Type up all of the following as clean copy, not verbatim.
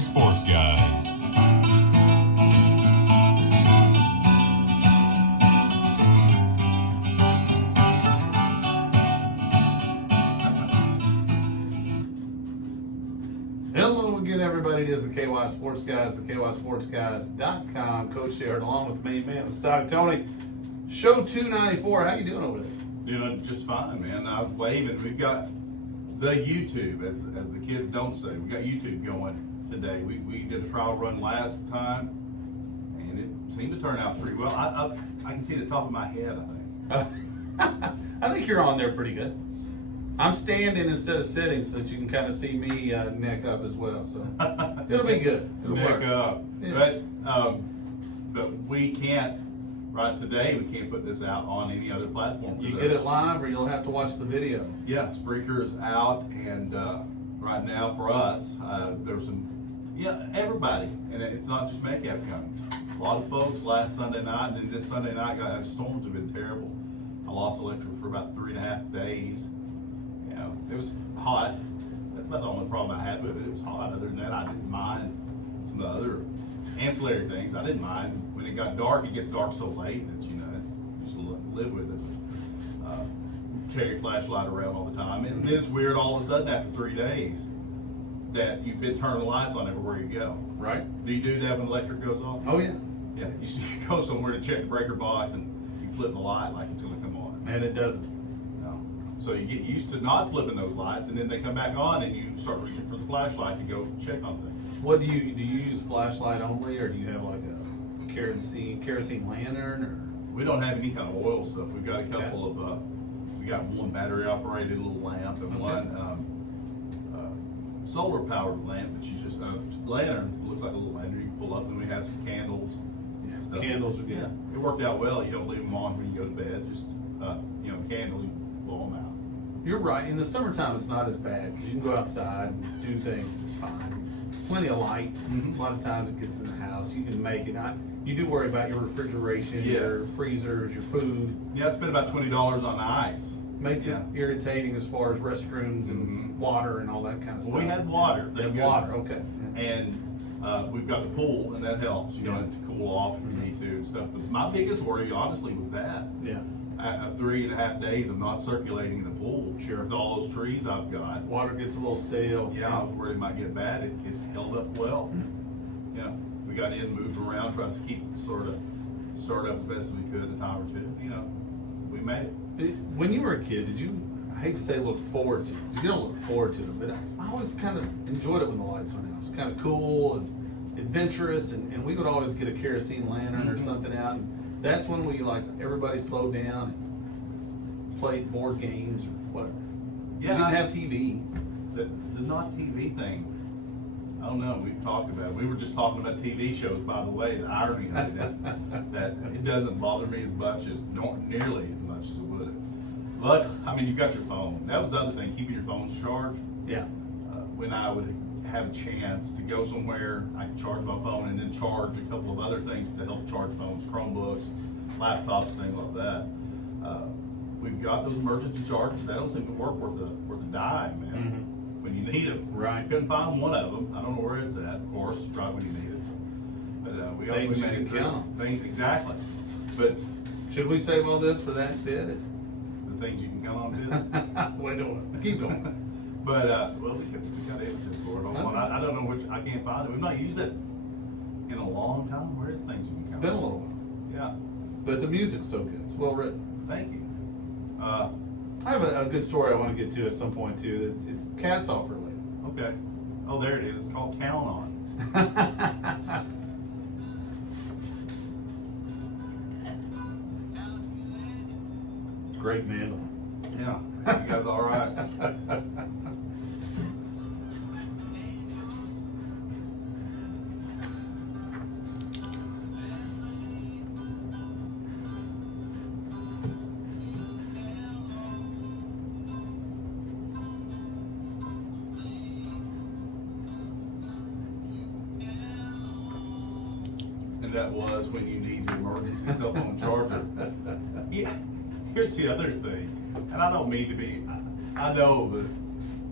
Sports Guys. Hello again, everybody. It is the KY Sports Guys, the KYSportsGuys.com. Coach Jared, along with the main man, the stock Tony. Show 294. How you doing over there? Doing just fine, man. I was waving. We've got the YouTube, as the kids don't say. We got YouTube going today. We did a trial run last time, and it seemed to turn out pretty well. I can see the top of my head, I think. I think you're on there pretty good. I'm standing instead of sitting so that you can kind of see me neck up as well. So it'll be good. It'll Neck work. up. Yeah. But we can't, right today, we can't put this out on any other platform. You get it live or you'll have to watch the video. Yeah, Spreaker is out, and right now for us, there's some, everybody, and it's not just Metcalf County. A lot of folks last Sunday night, and then this Sunday night, storms have been terrible. I lost electric for about 3.5 days. You know, it was hot. That's about the only problem I had with it. It was hot. Other than that, I didn't mind some of the other ancillary things. I didn't mind. When it got dark, it gets dark so late that, you just live with it. Carry a flashlight around all the time. And it's weird all of a sudden after 3 days that you've been turning the lights on everywhere you go. Right? Do you do that when the electric goes off? Oh, yeah. Yeah. You go somewhere to check the breaker box and you flip the light like it's going to come on. And it doesn't. No. So you get used to not flipping those lights, and then they come back on and you start reaching for the flashlight to go check on things. What do you use flashlight only, or do you have like a kerosene lantern, or? We don't have any kind of oil stuff. We've got a couple of, we got one battery operated little lamp and one solar powered lamp that you just, lantern, looks like a little lantern you can pull up, and we have some candles. Yeah, Stuff. candles are good. Yeah, it worked out well. You don't leave them on when you go to bed. Just, the candles, you blow them out. You're right. In the summertime, it's not as bad because you can go outside and do things. It's fine. Plenty of light. Mhm. A lot of times it gets in the house. You can make it. You do worry about your refrigeration, your Yes. freezers, your food. Yeah, I spent about $20 on ice. Makes Yeah. it irritating as far as restrooms and water and all that kind of Well, stuff. we had water. You thank had water, goodness. okay. Yeah. And we've got the pool, and that helps. You know, to cool off if you need to and stuff. But my biggest worry, honestly, was that. Yeah. 3.5 days of not circulating in the pool. Sure. With all those trees I've got. Water gets a little stale. Yeah, I was worried it might get bad. It held up well. Yeah, we got in, moved around, tried to keep start up as best as we could a time or two. We made it. When you were a kid, did you, I hate to say look forward to, you don't look forward to them, but I always kind of enjoyed it when the lights went out. It was kind of cool and adventurous, and we would always get a kerosene lantern or something out, and that's when we, everybody slowed down and played board games or whatever. Yeah, We didn't have TV. The not TV thing. I don't know. We've talked about it. We were just talking about TV shows, by the way. The irony of it is that it doesn't bother me as much as nearly as much as it would. But you've got your phone. That was the other thing, keeping your phones charged. Yeah. When I would have a chance to go somewhere, I could charge my phone and then charge a couple of other things to help charge phones, Chromebooks, laptops, things like that. We've got those emergency chargers. They don't seem to work worth a dime, man. Mm-hmm. When you need them. Right. Couldn't find one of them. I don't know where it's at, of course, right when you need it. But we Things you made can it through. count on. Things, exactly. But Should we save all this for that bit? the things you can count on too. Wait, don't keep going. But, we got evidence for it on one. I don't know which, I can't find it. We've not used it in a long time. Where is things you can It's count been a on? little while. Yeah. But the music's so good. It's well written. Thank you. I have a good story I want to get to at some point too. It's Castoff related. Okay. Oh, there it is. It's called Count On. Great mandolin. Yeah. You guys all right? And that was when you need the emergency cell phone charger. Yeah. Here's the other thing, and I don't mean to be. I know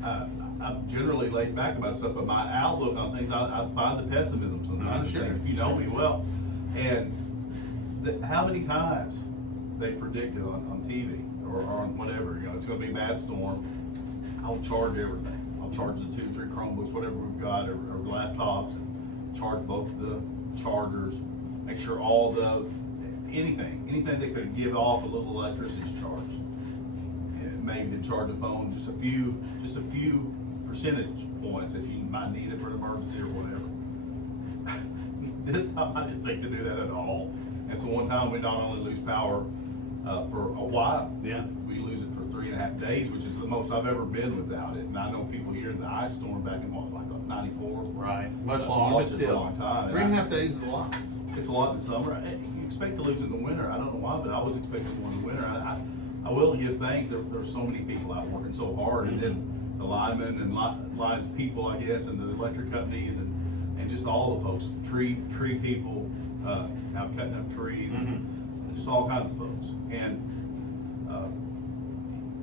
that I'm generally laid back about stuff, but my outlook on things, I find the pessimism sometimes. Sure. If you know me well, and how many times they predicted on TV or on whatever, it's going to be a bad storm. I'll charge everything. I'll charge the 2 or 3 Chromebooks, whatever we've got, or laptops, and charge both the chargers. Make sure all anything that could give off a little electricity is charged. And maybe to charge a phone just a few percentage points if you might need it for an emergency or whatever. This time I didn't think to do that at all. And so one time we not only lose power for a while, we lose it for 3.5 days, which is the most I've ever been without it. And I know people here, the ice storm back in like 94. Right, much longer, but still. A long time. 3.5 days is a lot. It's a lot in the summer. You expect to lose it in the winter. I don't know why, but I was expecting to in the winter. I will give thanks. There are so many people out working so hard, and then the linemen and lines people, I guess, and the electric companies, and just all the folks, tree people, out cutting up trees, and just all kinds of folks. And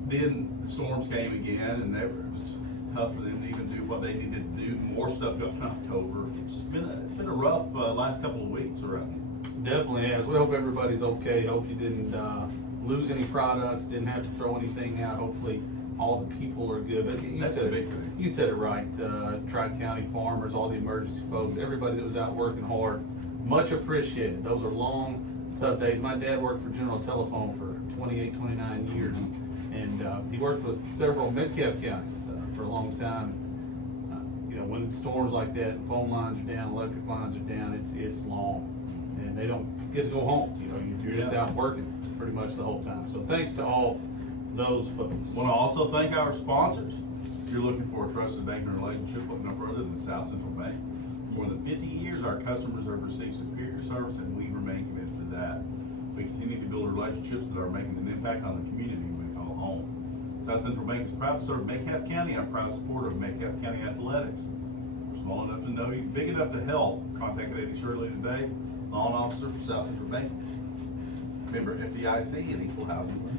then the storms came again, and it was tough for them to even do what they needed to do. More stuff got in October. It's been a rough last couple of weeks around here. Definitely has. We hope everybody's okay. Hope you didn't lose any products, didn't have to throw anything out. Hopefully all the people are good. But That's a big thing. You said it right. Tri-County farmers, all the emergency folks, everybody that was out working hard, much appreciated. Those are long, tough days. My dad worked for General Telephone for 28, 29 years. And he worked with several mid-cap counties for a long time. When storms like that, phone lines are down, electric lines are down, it's long. And they don't get to go home. You're just out working pretty much the whole time. So thanks to all those folks. I want to also thank our sponsors. If you're looking for a trusted banking relationship, look no further than South Central Bank. For more than 50 years, our customers have received superior service, and we remain committed to that. We continue to build relationships that are making an impact on the community we call home. South Central Bank is proud to serve Metcalfe County. I'm a proud supporter of Metcalfe County athletics. We're small enough to know you, big enough to help. Contact Eddie Shirley today, loan officer for South Central Bank. Member FDIC and equal housing lender.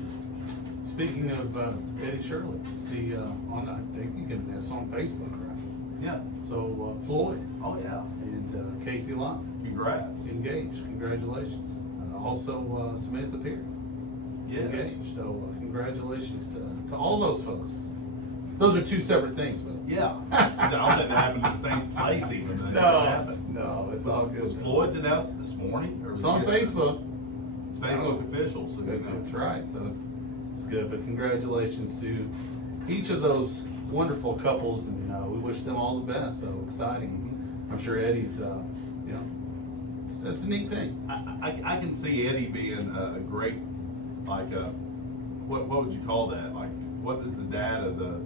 Speaking of Eddie Shirley, see I think you can it's on Facebook, right? Yeah. So Floyd Oh yeah. and Casey Locke Congrats. engaged. Congratulations. Also Samantha Pierce Yes. engaged. So congratulations to all those folks. Those are two separate things, but Yeah. I don't think that happened in the same place even. Happened. no, it's all good. Was Floyd's announced this morning? Or was It's on it yesterday? Facebook. It's Facebook official, so That's right. So it's good. But congratulations to each of those wonderful couples, and we wish them all the best. So exciting. I'm sure Eddie's, that's a neat thing. I can see Eddie being a great, like what would you call that? Like, what is the dad of the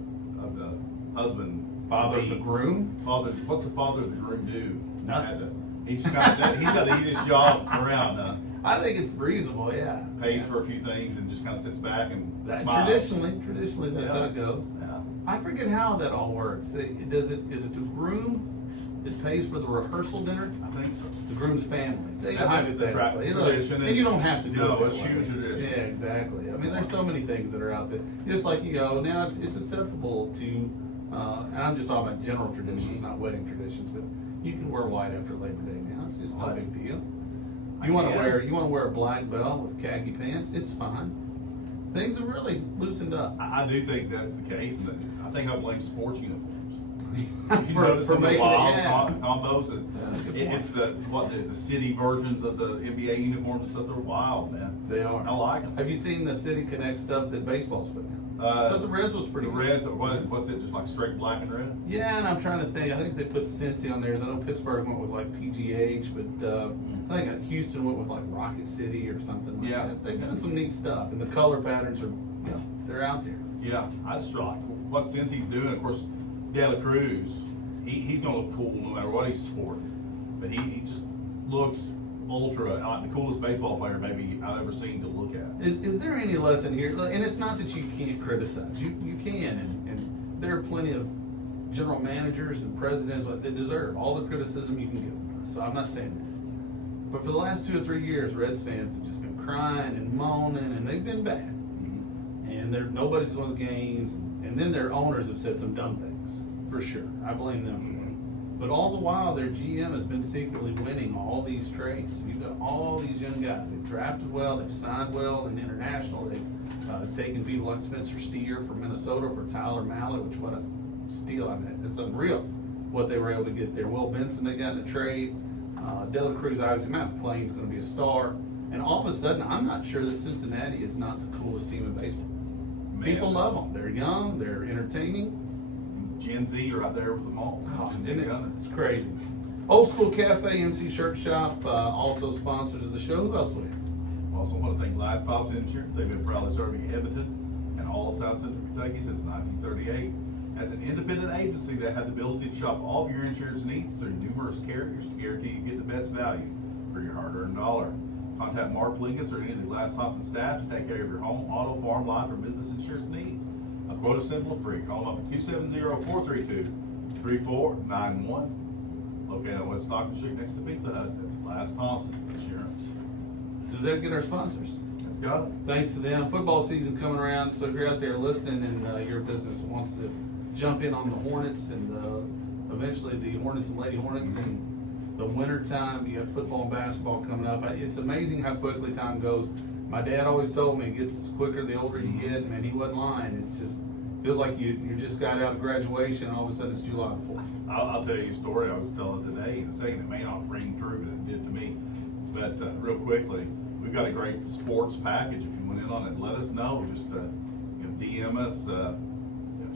husband? Father of the groom? Father. What's the father of the groom do? Nothing. He's just he's got the easiest job around. I think it's reasonable, yeah. Pays for a few things and just kind of sits back and That, smiles. traditionally, that's how it goes. Yeah. I forget how that all works. Is it the groom that pays for the rehearsal dinner? I think so. The groom's family. Say That's the tradition. and you don't have to do No, it. it's that way. huge tradition. Yeah, exactly. I mean, there's so many things that are out there. Just like now it's acceptable to, and I'm just talking about general traditions, not wedding traditions, but you can wear white after Labor Day now. It's no What? big deal. I You want to can. wear a black belt with khaki pants? It's fine. Things have really loosened up. I do think that's the case, and I think I blame sports uniforms. You for notice some of the making wild it, yeah. combos, and Good it's the city versions of the NBA uniforms and stuff. They're wild, man. They are. I like them. Have you seen the City Connect stuff that baseball's putting out? But the Reds was pretty The good. Reds, what's it? Just like straight black and red? Yeah, and I'm trying to think. I think they put Cincy on theirs. I know Pittsburgh went with like PGH, but I think Houston went with like Rocket City or something like Yeah. that. They've done some neat stuff, and the color patterns are, they're out there. Yeah, I just like what since he's doing. Of course, De La Cruz, he's gonna look cool no matter what he's sporting. But he just looks ultra, the coolest baseball player maybe I've ever seen to look at. Is there any lesson here? And it's not that you can't criticize. You can, and there are plenty of general managers and presidents that deserve all the criticism you can give them. So I'm not saying that. But for the last 2 or 3 years, Reds fans have just been crying and moaning, and they've been bad. And nobody's going to games, and then their owners have said some dumb things. for sure. I blame them for that. But all the while, their GM has been secretly winning all these trades. You've got all these young guys. They've drafted well, they've signed well in international. They've taken people like Spencer Steer from Minnesota for Tyler Mallett, which what a steal. I mean, it's unreal what they were able to get there. Will Benson, they got in a trade. De La Cruz, obviously, Matt McClain's going to be a star. And all of a sudden, I'm not sure that Cincinnati is not the coolest team in baseball. People love them. They're young. They're entertaining. Gen Z right there with them all. Oh, isn't it? It's crazy. Old School Cafe, MC Shirt Shop, also sponsors of the show. Who else we have? Also want to thank Castoff Insurance. They've been proudly serving Edmonton and all of South Central Kentucky since 1938. As an independent agency that had the ability to shop all of your insurance needs through numerous carriers to guarantee you get the best value for your hard-earned dollar. Contact Mark Lingus or any of the Castoff staff to take care of your home, auto, farm, life, or business insurance needs. A quote is simple and free. Call them up at 270-432-3491. Located on West Stockton Street next to Pizza Hut. That's Glass Thompson Insurance. Does that get our sponsors? That's got it. Thanks to them. Football season coming around, so if you're out there listening and your business wants to jump in on the Hornets and eventually the Hornets and Lady Hornets in the winter time, you got football and basketball coming up. It's amazing how quickly time goes. My dad always told me it gets quicker the older you get, and he wasn't lying. It just feels like you just got out of graduation and all of a sudden it's July 4th. I'll tell you a story I was telling today in a second. It may not ring true, but it did to me. But real quickly, we've got a great sports package. If you went in on it, let us know. Just DM us,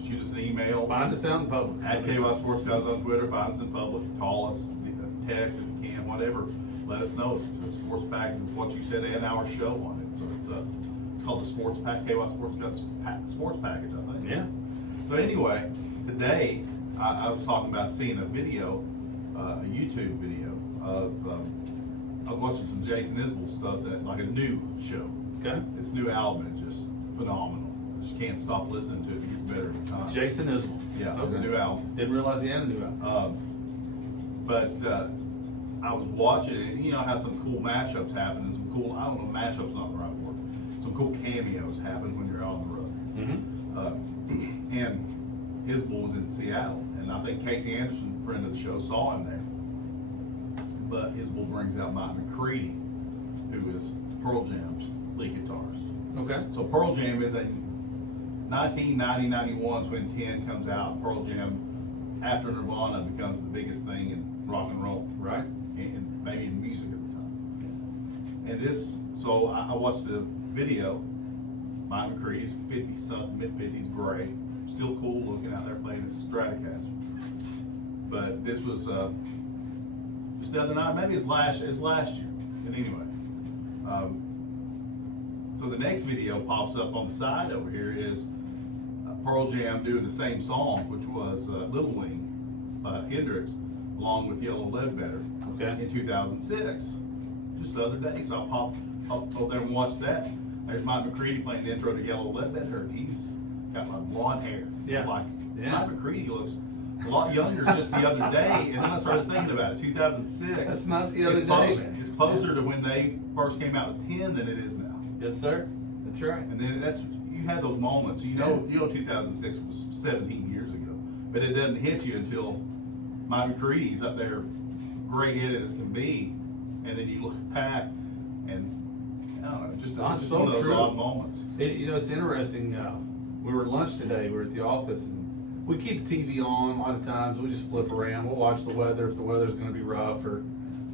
shoot us an email. Find us out in public. At KY Sports Guys on Twitter. Find us in public. Call us, text if you can, whatever. Let us know. It's a sports package with what you said and our show on it. So it's called the Sports Pack, KY Sports Guys Sports Package, I think. Yeah. So anyway, today I was talking about seeing a video, a YouTube video of I was watching some Jason Isbell stuff, that like a new show. Okay. This new album is just phenomenal. I just can't stop listening to it. It gets better every time. Jason Isbell. Yeah, it's a new album. Didn't realize he had a new album. But I was watching it, and I have some cool mashups happen, and some cool, I don't know, mashup's not the right word. Some cool cameos happen when you're on the road. And Isbell was in Seattle, and I think Casey Anderson, friend of the show, saw him there. But Isbell brings out Mike McCready, who is Pearl Jam's lead guitarist. Okay. So Pearl Jam is a 1990-91's when 10 comes out. Pearl Jam, after Nirvana, becomes the biggest thing in rock and roll. Right. And maybe in music at the time. And so I watched the video. Mike McCready's 50-something, mid-50s, gray. Still cool looking out there playing his Stratocaster. But this was just the other night, maybe it's last year. But anyway. So the next video pops up on the side over here is Pearl Jam doing the same song, which was Little Wing by Hendrix, along with Yellow Ledbetter in 2006, just the other day. So I popped over there and watched that. There's Mike McCready playing the intro to Yellow Ledbetter, and he's got like blonde hair. Mike McCready looks a lot younger just the other day, and then I started thinking about it. 2006. That's not the other day. It's closer to when they first came out with 10 than it is now. Yes, sir. That's right. And then you had those moments. You know 2006 was 17 years ago, but it doesn't hit you until Mike McCready's up there, gray-headed as can be, and then you look back, and I don't know, just one of those odd moments. It's interesting. We were at lunch today. We were at the office, and we keep the TV on. A lot of times, we just flip around. We'll watch the weather if the weather's going to be rough, or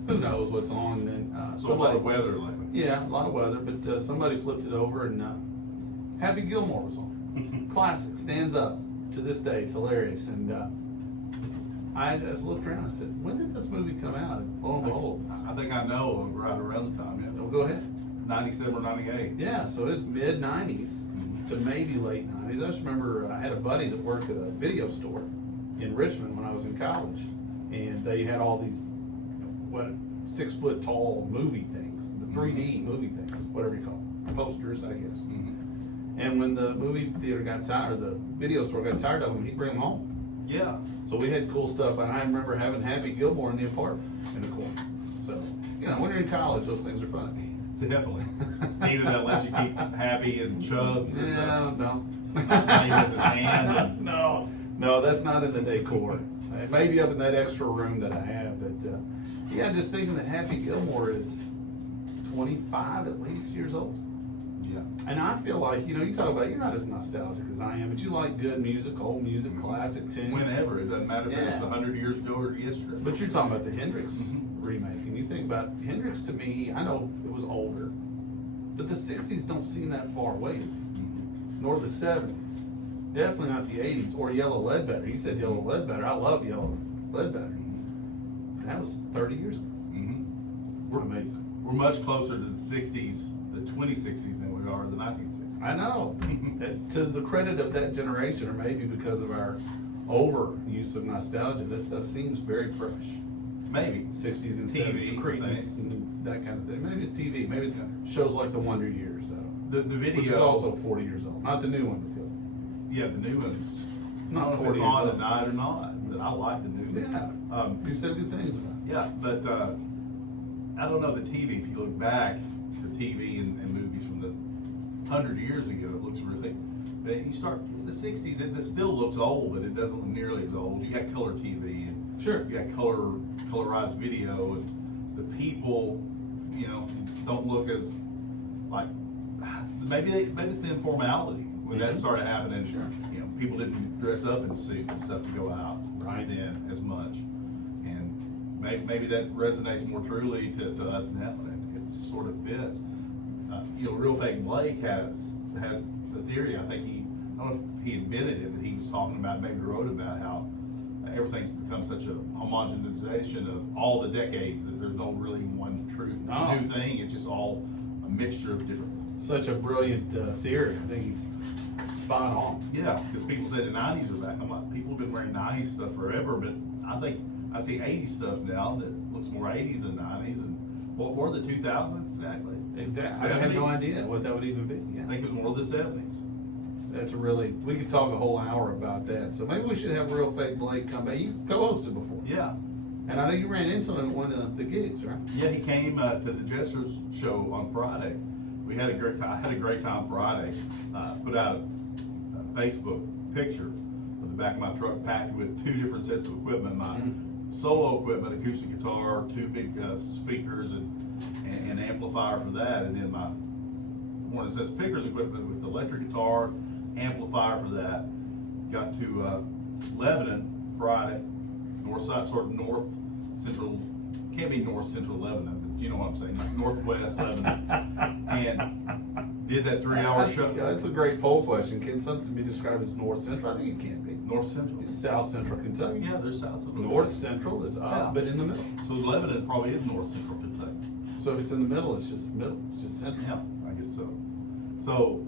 who knows what's on. And so a lot of weather lately. Yeah, a lot of weather. But somebody flipped it over, and Happy Gilmore was on. Classic, stands up to this day. It's hilarious. And I just looked around. I said, "When did this movie come out?" And lo and behold, I think I know right around the time. Yeah. Oh, go ahead. 97 or 98. Yeah, so it was mid 90s to maybe late 90s. I just remember I had a buddy that worked at a video store in Richmond when I was in college, and they had all these 6 foot tall movie things, the 3D movie things, whatever you call them, posters, I guess. And when the movie theater got tired, the video store got tired of them, he'd bring them home. Yeah. So we had cool stuff, and I remember having Happy Gilmore in the apartment in the corner. So, when you're in college, those things are fun. Definitely. Either that lets you keep happy and chubs. Yeah, no. Playing with his hands. No. No, that's not in the decor. It may be up in that extra room that I have, but yeah, just thinking that Happy Gilmore is 25 at least years old. Yeah. And I feel like, you know, you talk about you're not as nostalgic as I am, but you like good music, old music, classic tunes. Whenever, it doesn't matter if it's Yeah. 100 years ago or yesterday. But you're talking about the Hendrix remake, and you think about Hendrix. To me, I know it was older, but the '60s don't seem that far away, nor the '70s. Definitely not the '80s or Yellow Ledbetter. You said Yellow Ledbetter. I love Yellow Ledbetter. And that was 30 years ago. We're Amazing. We're much closer to the 60s, the 2060s, than we are the 1960s. I know. To the credit of that generation, or maybe because of our overuse of nostalgia, this stuff seems very fresh. Maybe. 60s and TV, 70s, Creedence, and that kind of thing. Maybe it's TV. Maybe it's shows like The Wonder Years, The video. which is also 40 years old. Not the new one, but the other. Yeah, the new ones. Not I don't know if 40 it's years on old. tonight or not, but I like the new one. Yeah. You said good things about it. Yeah, but I don't know the TV. If you look back to TV and movies from the 100 years ago, it looks really. But you start the 60s, it still looks old, but it doesn't look nearly as old. You got color TV and Sure. you got colorized video, and the people, you know, don't look as like maybe it's the informality when that started happening. Sure. You know, people didn't dress up in suits and stuff to go out Right. then as much, and maybe that resonates more truly to us now, and it sort of fits. You know, Real Fake Blake had the theory. I think I don't know if he invented it, but he was talking about, maybe wrote about how everything's become such a homogenization of all the decades that there's no really one true No. new thing. It's just all a mixture of different things. Such a brilliant theory. I think he's spot on. Yeah, because people say the 90s are back. I'm like, people have been wearing 90s stuff forever, but I think I see 80s stuff now that looks more 80s than 90s. And what were the 2000s exactly? Exactly. I have no 70s? idea what that would even be. Yeah. I think it was more the 70s. That's we could talk a whole hour about that. So maybe we should have Real Fake Blake come back. He's co-hosted before. Yeah. And I know you ran into him at one of the gigs, right? Yeah, he came to the Jesters show on Friday. We had a great time. I had a great time Friday. Put out a Facebook picture of the back of my truck packed with 2 different sets of equipment. My solo equipment, acoustic guitar, 2 big speakers, and amplifier for that. And then my one that says Pickers equipment with the electric guitar, amplifier for that. Got to Lebanon Friday, north side, sort of north central, can't be north central Lebanon, but you know what I'm saying, like northwest Lebanon, and did that 3-hour show. Yeah, that's a great poll question. Can something be described as North Central? I think it can't be. North central. It's South Central Kentucky. Yeah, they're south of North Central is up, Yeah. but in the middle. So Lebanon probably is north central Kentucky. So if it's in the middle, it's just middle. It's just central. Yeah, I guess so. So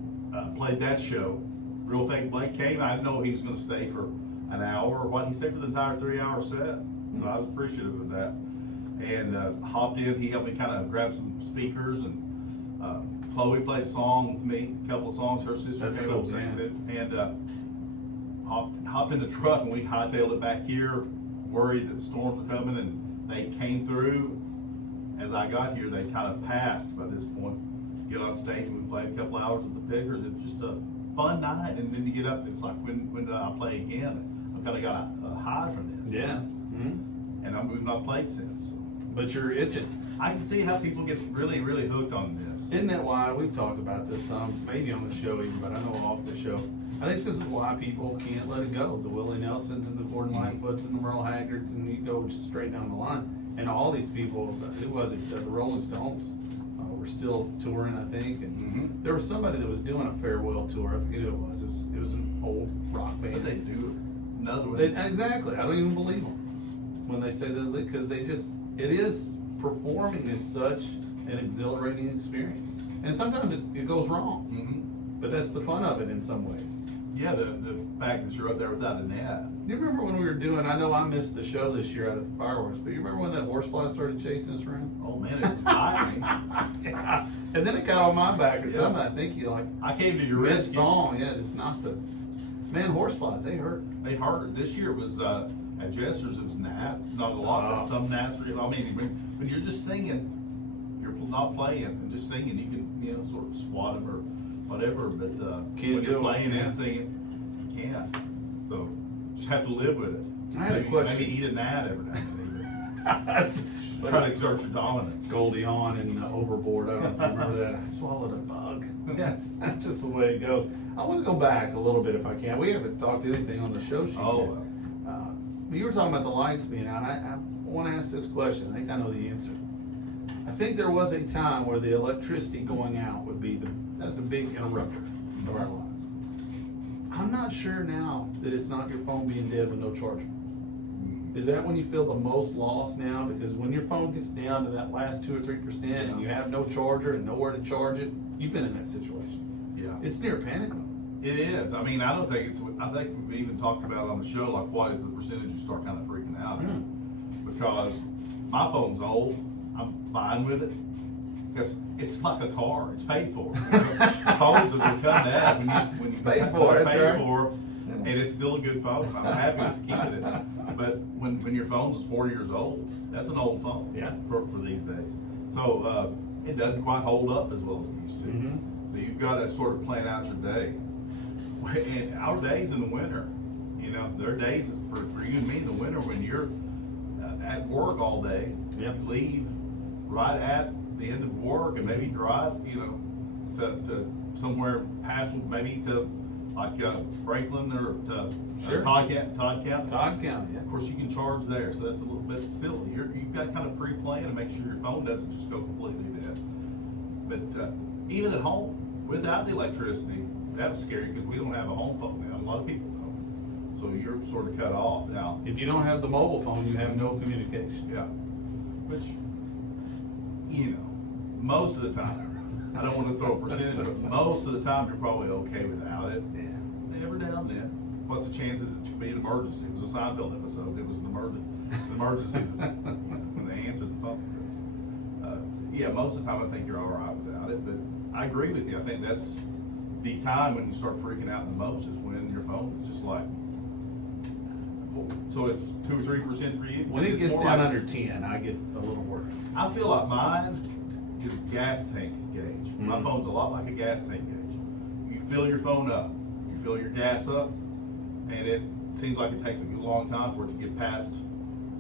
played that show. Real Fake Blake came. I didn't know he was going to stay for an hour or what. He stayed for the entire 3-hour set. So I was appreciative of that. And hopped in. He helped me kind of grab some speakers, and Chloe played a song with me, a couple of songs. Her sister That's came cool, up and sang man. it. And hopped in the truck, and we hightailed it back here, worried that storms were coming, and they came through. As I got here, they kind of passed by this point. Get on stage, and we played a couple hours with the Pickers. It was just a fun night, and then you get up, it's like, when did I play again? I've kind of got a high from this. Yeah. And we've not played since. But you're itching. I can see how people get really, really hooked on this. Isn't that why we've talked about this maybe on the show even, but I know off the show. I think this is why people can't let it go. The Willie Nelsons and the Gordon Lightfoots and the Merle Haggards, and you go straight down the line. And all these people, who was it? The Rolling Stones were still touring, I think. And there was somebody that was doing a farewell tour. I forget who it was. It was an old rock band. But they do another one. Exactly. I don't even believe them when they say that, because it is performing is such an exhilarating experience. And sometimes it goes wrong. But that's the fun of it in some ways. Yeah, the fact that you're up there without a net. You remember when we were doing, I know I missed the show this year out at the fireworks, but you remember when that horsefly started chasing us around? Oh man, it bite me. Yeah. And then it got on my back or something. I think you I came to your missed rescue. song. Yeah, it's not the, man, horseflies, they hurt. They hurt. This year was at Jester's. It was gnats. Not a lot, but some gnats. I mean, when you're just singing, you're not playing and just singing, you can sort of swat them or whatever. But Can't when you're do it, playing yeah. and singing, you can't. So just have to live with it. I had a maybe, question. Maybe eat a gnat every now and then. Just try to exert your dominance. Goldie Hawn and Overboard. I don't know if you remember that. I swallowed a bug. Yes, that's just the way it goes. I want to go back a little bit if I can. We haven't talked anything on the show sheet Oh, yet. You were talking about the lights being out. I want to ask this question. I think I know the answer. I think there was a time where the electricity going out would be that's a big interrupter of our lives. I'm not sure now that it's not your phone being dead with no charger. Is that when you feel the most lost now? Because when your phone gets down to that last 2 or 3% and you have no charger and nowhere to charge it, you've been in that situation. yeah. It's near panic mode. It is. I mean, I think we've even talked about on the show, like, what is the percentage you start kind of freaking out at? Because my phone's old. I'm fine with it. Because it's like a car. It's paid for. Phones have become that. When you paid for, that's right. for, and it's still a good phone. I'm happy with keeping it. But when your phone's 4 years old, that's an old phone. Yeah. For these days. So it doesn't quite hold up as well as it used to. Mm-hmm. So you've got to sort of plan out your day. And our days in the winter, you know, there are days for you and me in the winter when you're at work all day. Yep. You leave right at the end of work and maybe drive, you know, to somewhere past, maybe to like Franklin or to Sure. Todd County. Todd County, yeah. Of course, you can charge there, so that's a little bit. Still, you've got to kind of pre-plan and make sure your phone doesn't just go completely dead. But even at home, without the electricity, that was scary because we don't have a home phone now. A lot of people don't, so you're sort of cut off now. If you don't have the mobile phone, you have no communication. Yeah, which, you know, most of the time, I don't want to throw a percentage, but most of the time you're probably okay without it. Yeah. Every now and then. What's the chances it could be an emergency? It was a Seinfeld episode. It was an emergency when they answered the phone. Yeah, most of the time I think you're all right without it, but I agree with you. I think that's the time when you start freaking out the most is when your phone is just like, so it's 2 or 3% for you? When it It's gets more down like- under 10, I get a little worried. I feel like mine is a gas tank gauge. My Mhm. phone's a lot like a gas tank gauge. You fill your phone up, you fill your gas up, and it seems like it takes a long time for it to get past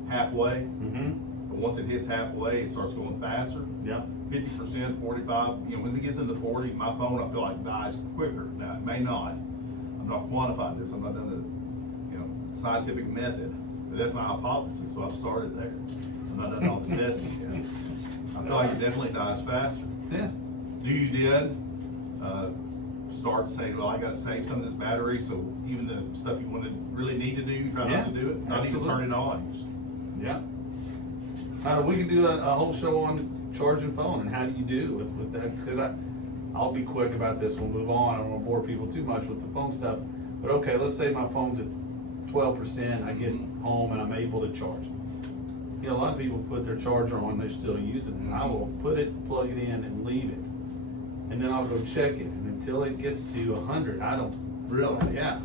halfway. Mm-hmm. But once it hits halfway, it starts going faster. Yep. 50%, 45, you know, when it gets in the 40s, my phone, I feel like dies quicker. Now, it may not. I'm not quantifying this. I'm not done the, you know, scientific method, but that's my hypothesis, so I've started there. I'm not done all the testing yet. I feel like it definitely dies faster. Yeah. Do you then start to say, well, I got to save some of this battery, so even the stuff you really need to do, you try not to do it, not even absolutely. turn it on. You just, Yeah. We could do a whole show on charging phone and how do you do with that, because I'll be quick about this, we'll move on, I don't want to bore people too much with the phone stuff, but okay, let's say my phone's at 12%, I get home and I'm able to charge it. You know, a lot of people put their charger on, they're still using it, and I will put it, plug it in and leave it, and then I'll go check it, and until it gets to 100, I don't. Really? Yeah,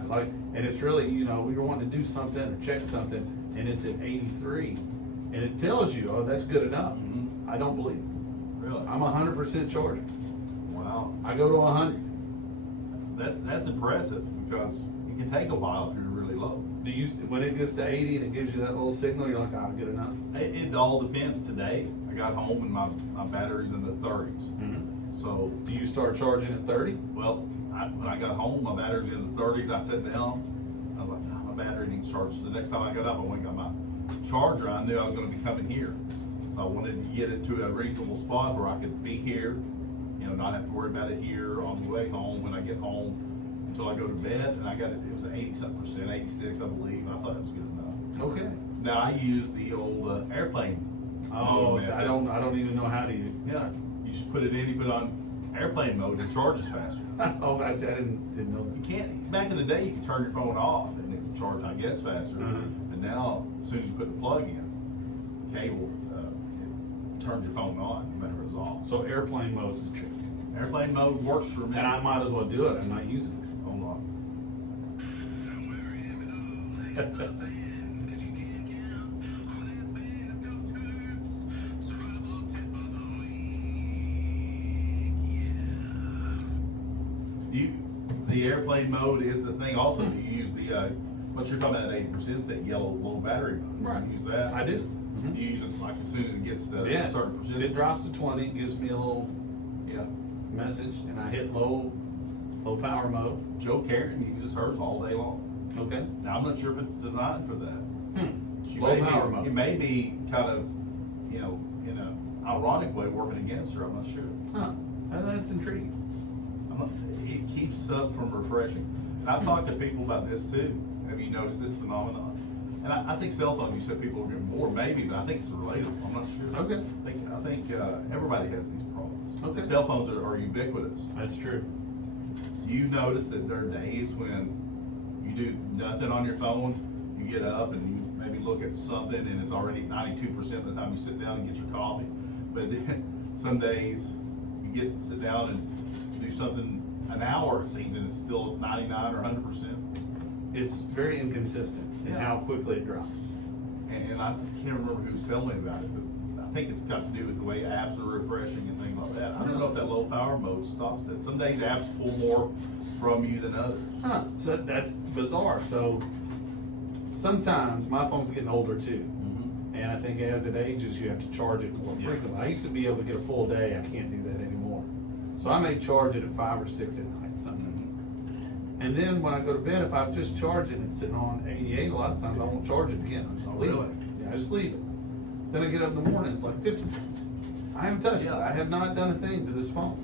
and it's really, you know, we were wanting to do something or check something, and it's at 83, and it tells you, oh, that's good enough. Mhm. I don't believe it. Really? I'm 100% charger. Wow. I go to 100. That's impressive because it can take a while if you're really low. Do you, when it gets to 80 and it gives you that little signal, you're like, I'll get enough. It all depends. Today, I got home and my battery's in the 30s. Mm-hmm. So, Do you start charging at 30? well, when I got home, my battery's in the 30s. I sat down. I was like, oh, my battery needs charged. So the next time I got up, I went and got my charger. I knew I was going to be coming here. So I wanted to get it to a reasonable spot where I could be here, you know, not have to worry about it here on the way home when I get home until I go to bed. And I got it, it was 80-something%, 86, I believe. I thought that was good enough. Okay. Now I use the old airplane. Oh, mode so method. I don't even know how to use. Yeah, you just put it in, you put it on airplane mode, and it charges faster. Oh, I didn't know You that. can't, back in the day, you could turn your phone off and it would charge, I guess, faster. Mhm. And now, as soon as you put the plug in, cable, it turns your phone on, no matter if it's off. So airplane mode is the trick. Airplane mode works for me. And I might as well do it. I'm not using it. Hold on. The airplane mode is the thing. Also, you use the But you're talking about that 80%, it's that yellow low battery mode. Right. You use that? I do. You use it like as soon as it gets to Yeah. a certain percentage? It drops to 20, it gives me a little Yeah. message, and I hit low power mode. Joe Karen uses hers all day long. Okay. Now, I'm not sure if it's designed for that. She Low may power be, mode. It may be kind of, you know, in an ironic way working against her, I'm not sure. Huh. That's intriguing. It keeps stuff from refreshing. And I've talked to people about this too. Have you noticed this phenomenon? And I think cell phones, you said people are getting more, maybe, but I think it's relatable. I'm not sure. Okay. I think everybody has these problems. Okay. Cell phones are ubiquitous. That's true. Do you notice that there are days when you do nothing on your phone, you get up and you maybe look at something and it's already 92% of the time you sit down and get your coffee, but then some days you get to sit down and do something an hour, it seems, and it's still 99 or 100%. It's very inconsistent in Yeah. how quickly it drops. And I can't remember who was telling me about it, but I think it's got to do with the way apps are refreshing and things like that. I don't know if that low power mode stops that. Some days apps pull more from you than others. Huh. So that's bizarre. So sometimes my phone's getting older too. And I think as it ages, you have to charge it more Yeah. frequently. I used to be able to get a full day. I can't do that anymore. So I may charge it at 5 or 6 at night, something. And then when I go to bed, if I've just charged it and it's sitting on 88, a lot of times I won't charge it again. I just Oh, leave really? it. Yeah, I just leave it. Then I get up in the morning, it's like 50 cents. I haven't touched it. I have not done a thing to this phone.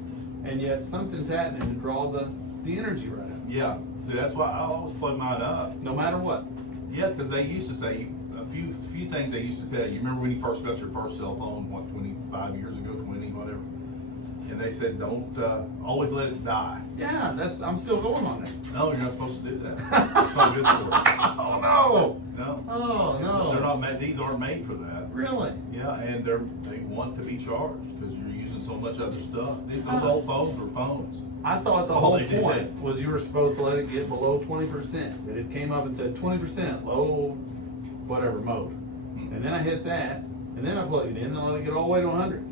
And yet something's happening to draw the energy right out. Yeah. See, that's why I always plug mine up. No matter what. Yeah, because they used to say a few things they used to tell you. You remember when you first got your first cell phone, what, 25 years ago, 20, whatever? And they said, don't always let it die. Yeah, I'm still going on it. No, you're not supposed to do that. It's not good for it. Oh no! No. Oh no! They're not made. These aren't made for that. Really? Yeah, and they want to be charged because you're using so much other stuff. Those old phones are phones. I thought the That's all whole they did. point was you were supposed to let it get below 20%. That it came up and said 20% low, whatever mode. And then I hit that, and then I plugged it in and let it get all the way to 100.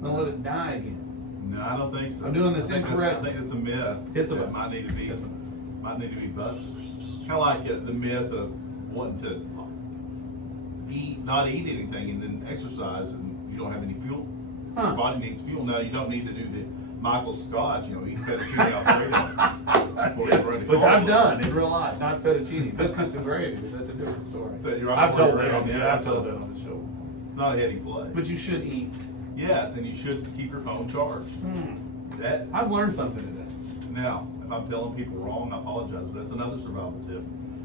Then let it die again. No, I don't think so. I'm doing this I think incorrect. I think it's a myth. Hit the that button. might need to be Hit the button. busted. It's kind of like the myth of wanting to not eat anything and then exercise and you don't have any fuel. Huh. Your body needs fuel. No, you don't need to do the Michael Scott, eat fettuccine Alfredo. Which I've done in real life, not fettuccine. Biscuits and gravy, but that's a different story. But you're right, I've told you're that right. on the Yeah, I've told that on the show. It's not a heady play. But you should eat. Yes, and you should keep your phone charged. That I've learned something today. Now, if I'm telling people wrong, I apologize, but that's another survival tip.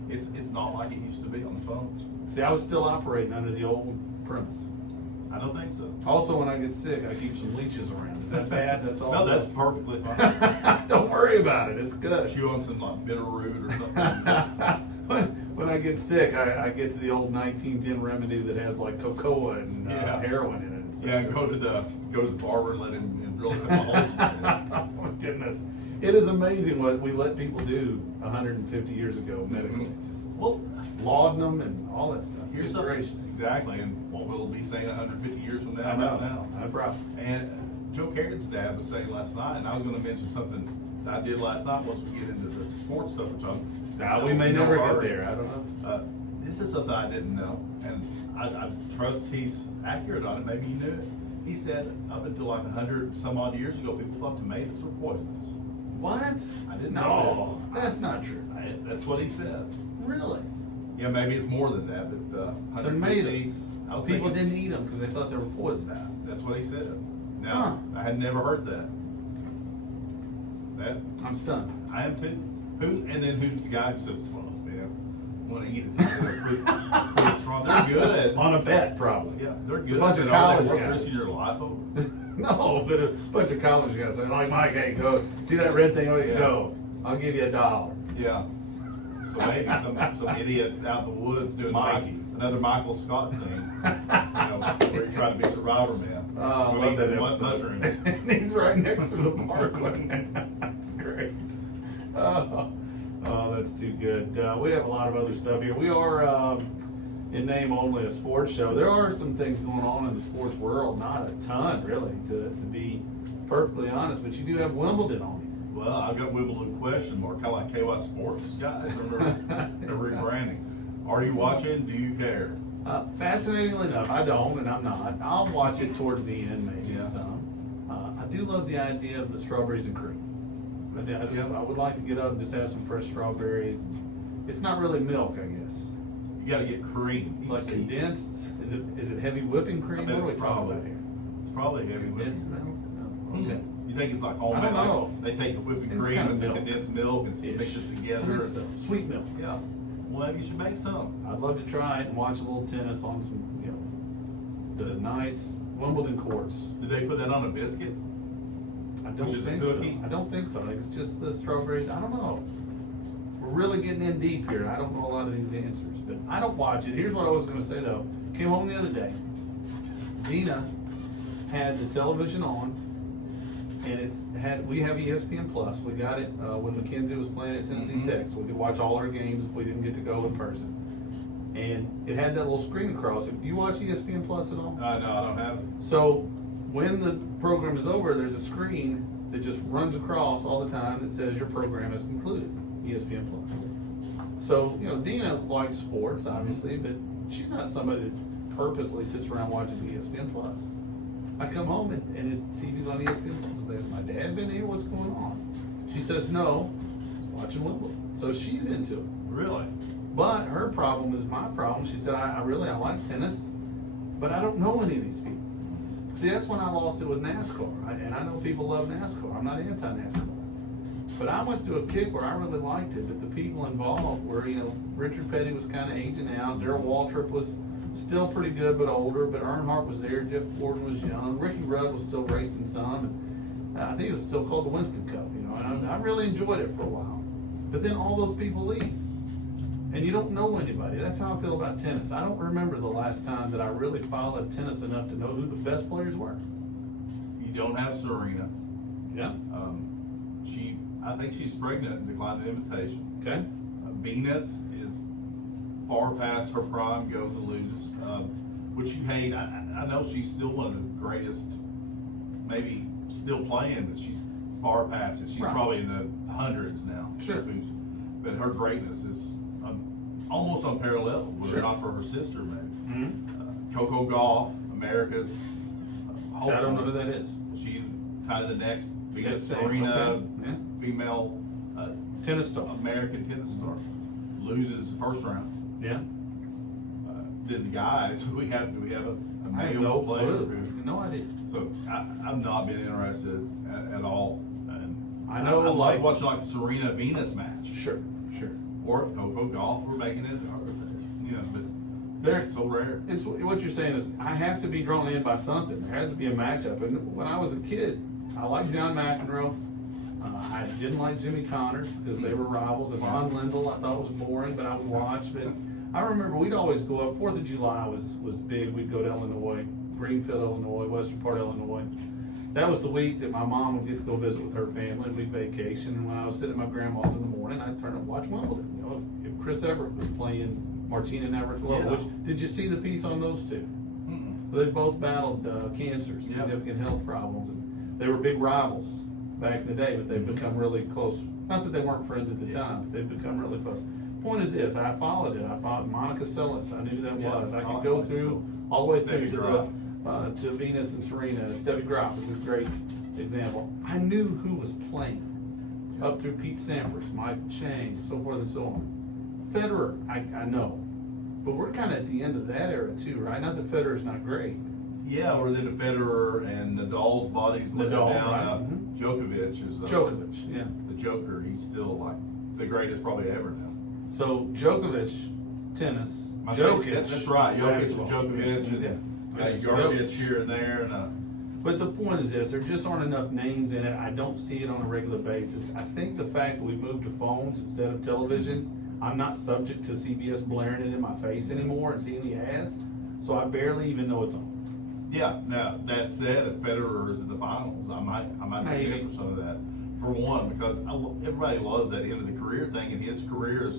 It's not like it used to be on the phones. See, I was still operating under the old premise. I don't think so. Also, when I get sick, I keep some leeches around. Is that bad? That's all. No, that's perfectly fine. Don't worry about it. It's good. Chew on some like bitter root or something. when I get sick, I get to the old 1910 remedy that has like cocoa and Yeah. heroin in it. And stuff. Yeah, go to the barber and let him drill a couple holes in it. Oh my goodness. It is amazing what we let people do 150 years ago medically. Just Well, laudanum and all that stuff. here's Good something gracious. exactly, and what we'll be saying 150 years from now. I know. About now. No problem. And Joe Carrick's dad was saying last night, and I was going to mention something that I did last night once we get into the sports stuff, which We may never get already. there. I don't know. This is something I didn't know, and I trust he's accurate on it. Maybe you knew it. He said up until like 100 some odd years ago, people thought tomatoes were poisonous. What? I didn't No, know this. that's not true. That's what he said. Really? Yeah, maybe it's more than that, but 150. Tomatoes. I was People thinking, didn't eat them because they thought they were poisonous. That's what he said. Now, I had never heard that. I'm stunned. I am too. And then who's the guy who says, "Well, man, want to eat it? It's wrong." They're good. On a bet, probably. Yeah, they're It's good. a bunch of but are they college worth guys. risking your life over? No, but a bunch of college guys are like, Mike, hey, go see that red thing. Oh, you Yeah. go. I'll give you $1. Yeah. So maybe some idiot out in the woods doing Mikey. another Michael Scott thing. Where you're trying to be Survivor Man. Oh, I love that episode. mushrooms. And he's right next to the parkway. That's great. Oh, that's too good. We have a lot of other stuff here. We are, in name only, a sports show. There are some things going on in the sports world. Not a ton, really, to be perfectly honest. But you do have Wimbledon on. Well, I've got Wimbledon question mark, kind of like KY Sports guys. Remember they're rebranding. Are you watching? Do you care? Fascinatingly enough, I don't, and I'm not. I'll watch it towards the end, maybe Yeah. some. I do love the idea of the strawberries and cream. Yeah. I would like to get up and just have some fresh strawberries. It's not really milk, I guess. You got to get cream. It's like See, condensed. Is it heavy whipping I cream? bet What are it's we talking probably about here? it's probably heavy Condensed whipping. milk? No. Okay. You think it's like I homemade? don't know. Like they take the whipping It's cream kind of and some milk. condensed milk and Ish. mix it I together. think so. Sweet milk. Yeah. Well, maybe you should make some. I'd love to try it and watch a little tennis on some, the nice Wimbledon courts. Do they put that on a biscuit? I don't Which is a think cookie? so. I don't think so. I think it's just the strawberries. I don't know. We're really getting in deep here. I don't know a lot of these answers, but I don't watch it. Here's what I was going to say though. Came home the other day. Dina had the television on, and we have ESPN Plus. We got it when Mackenzie was playing at Tennessee Tech, so we could watch all our games if we didn't get to go in person. And it had that little screen across it. Do you watch ESPN Plus at all? No, I don't have it. So when the program is over, there's a screen that just runs across all the time that says your program is included, ESPN Plus. So, Dina likes sports, obviously, but she's not somebody that purposely sits around watching ESPN Plus. I come home and TV's on ESPN Plus. And there's my dad been here, what's going on? She says, no, it's watching Wimbledon. So she's into it. Really? But her problem is my problem. She said, I like tennis, but I don't know any of these people. See, that's when I lost it with NASCAR. And I know people love NASCAR. I'm not anti-NASCAR. But I went through a kick where I really liked it, but the people involved were, Richard Petty was kind of aging out. Darrell Waltrip was still pretty good, but older. But Earnhardt was there. Jeff Gordon was young. Ricky Rudd was still racing some. And I think it was still called the Winston Cup, And I really enjoyed it for a while. But then all those people leave. And you don't know anybody. That's how I feel about tennis. I don't remember the last time that I really followed tennis enough to know who the best players were. You don't have Serena. Yeah. I think she's pregnant and declined an invitation. Okay. Venus is far past her prime, goes and loses, which you hate. I know she's still one of the greatest, maybe still playing, but she's far past it. She's Right. probably in the hundreds now. Sure. But her greatness is almost unparalleled, were Sure. it not for her sister, maybe. Mm-hmm. Coco Gauff, America's. So I don't know who that is. She's kind of the next biggest Same, Serena okay. Yeah. female Tennis star. American tennis star. Loses the first round. Yeah. Then the guys, do we have a I have male no player? clue. No idea. So I've not been interested at all. And I know, I'd like- watching like a Serena Venus match. Sure. Or if Coco Gauff were making it, or but There- it's so rare. It's what you're saying is I have to be drawn in by something. There has to be a matchup. And when I was a kid, I liked John McEnroe. I didn't like Jimmy Connors because they were rivals. And Von Lindell I thought was boring, but I would watch. But I remember we'd always go up. 4th of July was big. We'd go to Illinois, Greenfield, Illinois, western part of Illinois. That was the week that my mom would get to go visit with her family. We'd vacation. And when I was sitting at my grandma's in the morning, I'd turn and watch Wimbledon. If Chris Everett was playing Martina Navratilova, Yeah. which did you see the piece on those two? Mm-mm. They both battled cancer, Yeah. significant health problems, and they were big rivals back in the day, but they've become really close. Not that they weren't friends at the Yeah. time, but they've become really close. Point is this, I followed it. I followed Monica Seles. I knew who that Yeah. was. I Oh, could go Monica through Seles. all the way Steffi through Graf. to Venus and Serena. Steffi Graf is a great example. I knew who was playing up through Pete Sampras, Mike Chang, so forth and so on. Federer, I know. But we're kind of at the end of that era too, right? Not that Federer's not great. Yeah, or then the Federer and Nadal's bodies living Nadal, down. right. Mhm. Djokovic is Djokovic, yeah. the Joker. He's still like the greatest probably ever now. So Djokovic, tennis. Jokic, that's right. Jokic and basketball. Djokovic and Garbage here and there, and But the point is this, there just aren't enough names in it. I don't see it on a regular basis. I think the fact that we've moved to phones instead of television, I'm not subject to CBS blaring it in my face anymore and seeing the ads, so I barely even know it's on. yeah. Now that said, if Federer is in the finals, I might be Maybe. in for some of that. For one, because everybody loves that end of the career thing, and his career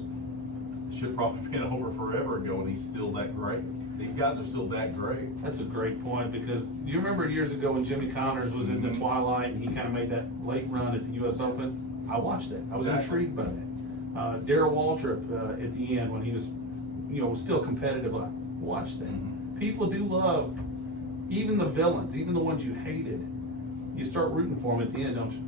should probably been over forever ago, and he's still that great. These guys are still that great. That's a great point, because you remember years ago when Jimmy Connors was in the Mhm. twilight and he kind of made that late run at the U.S. Open? I watched that. I was Exactly. intrigued by that. Darryl Waltrip at the end when he was, was still competitive. I watched that. Mhm. People do love, even the villains, even the ones you hated. You start rooting for them at the end, don't you?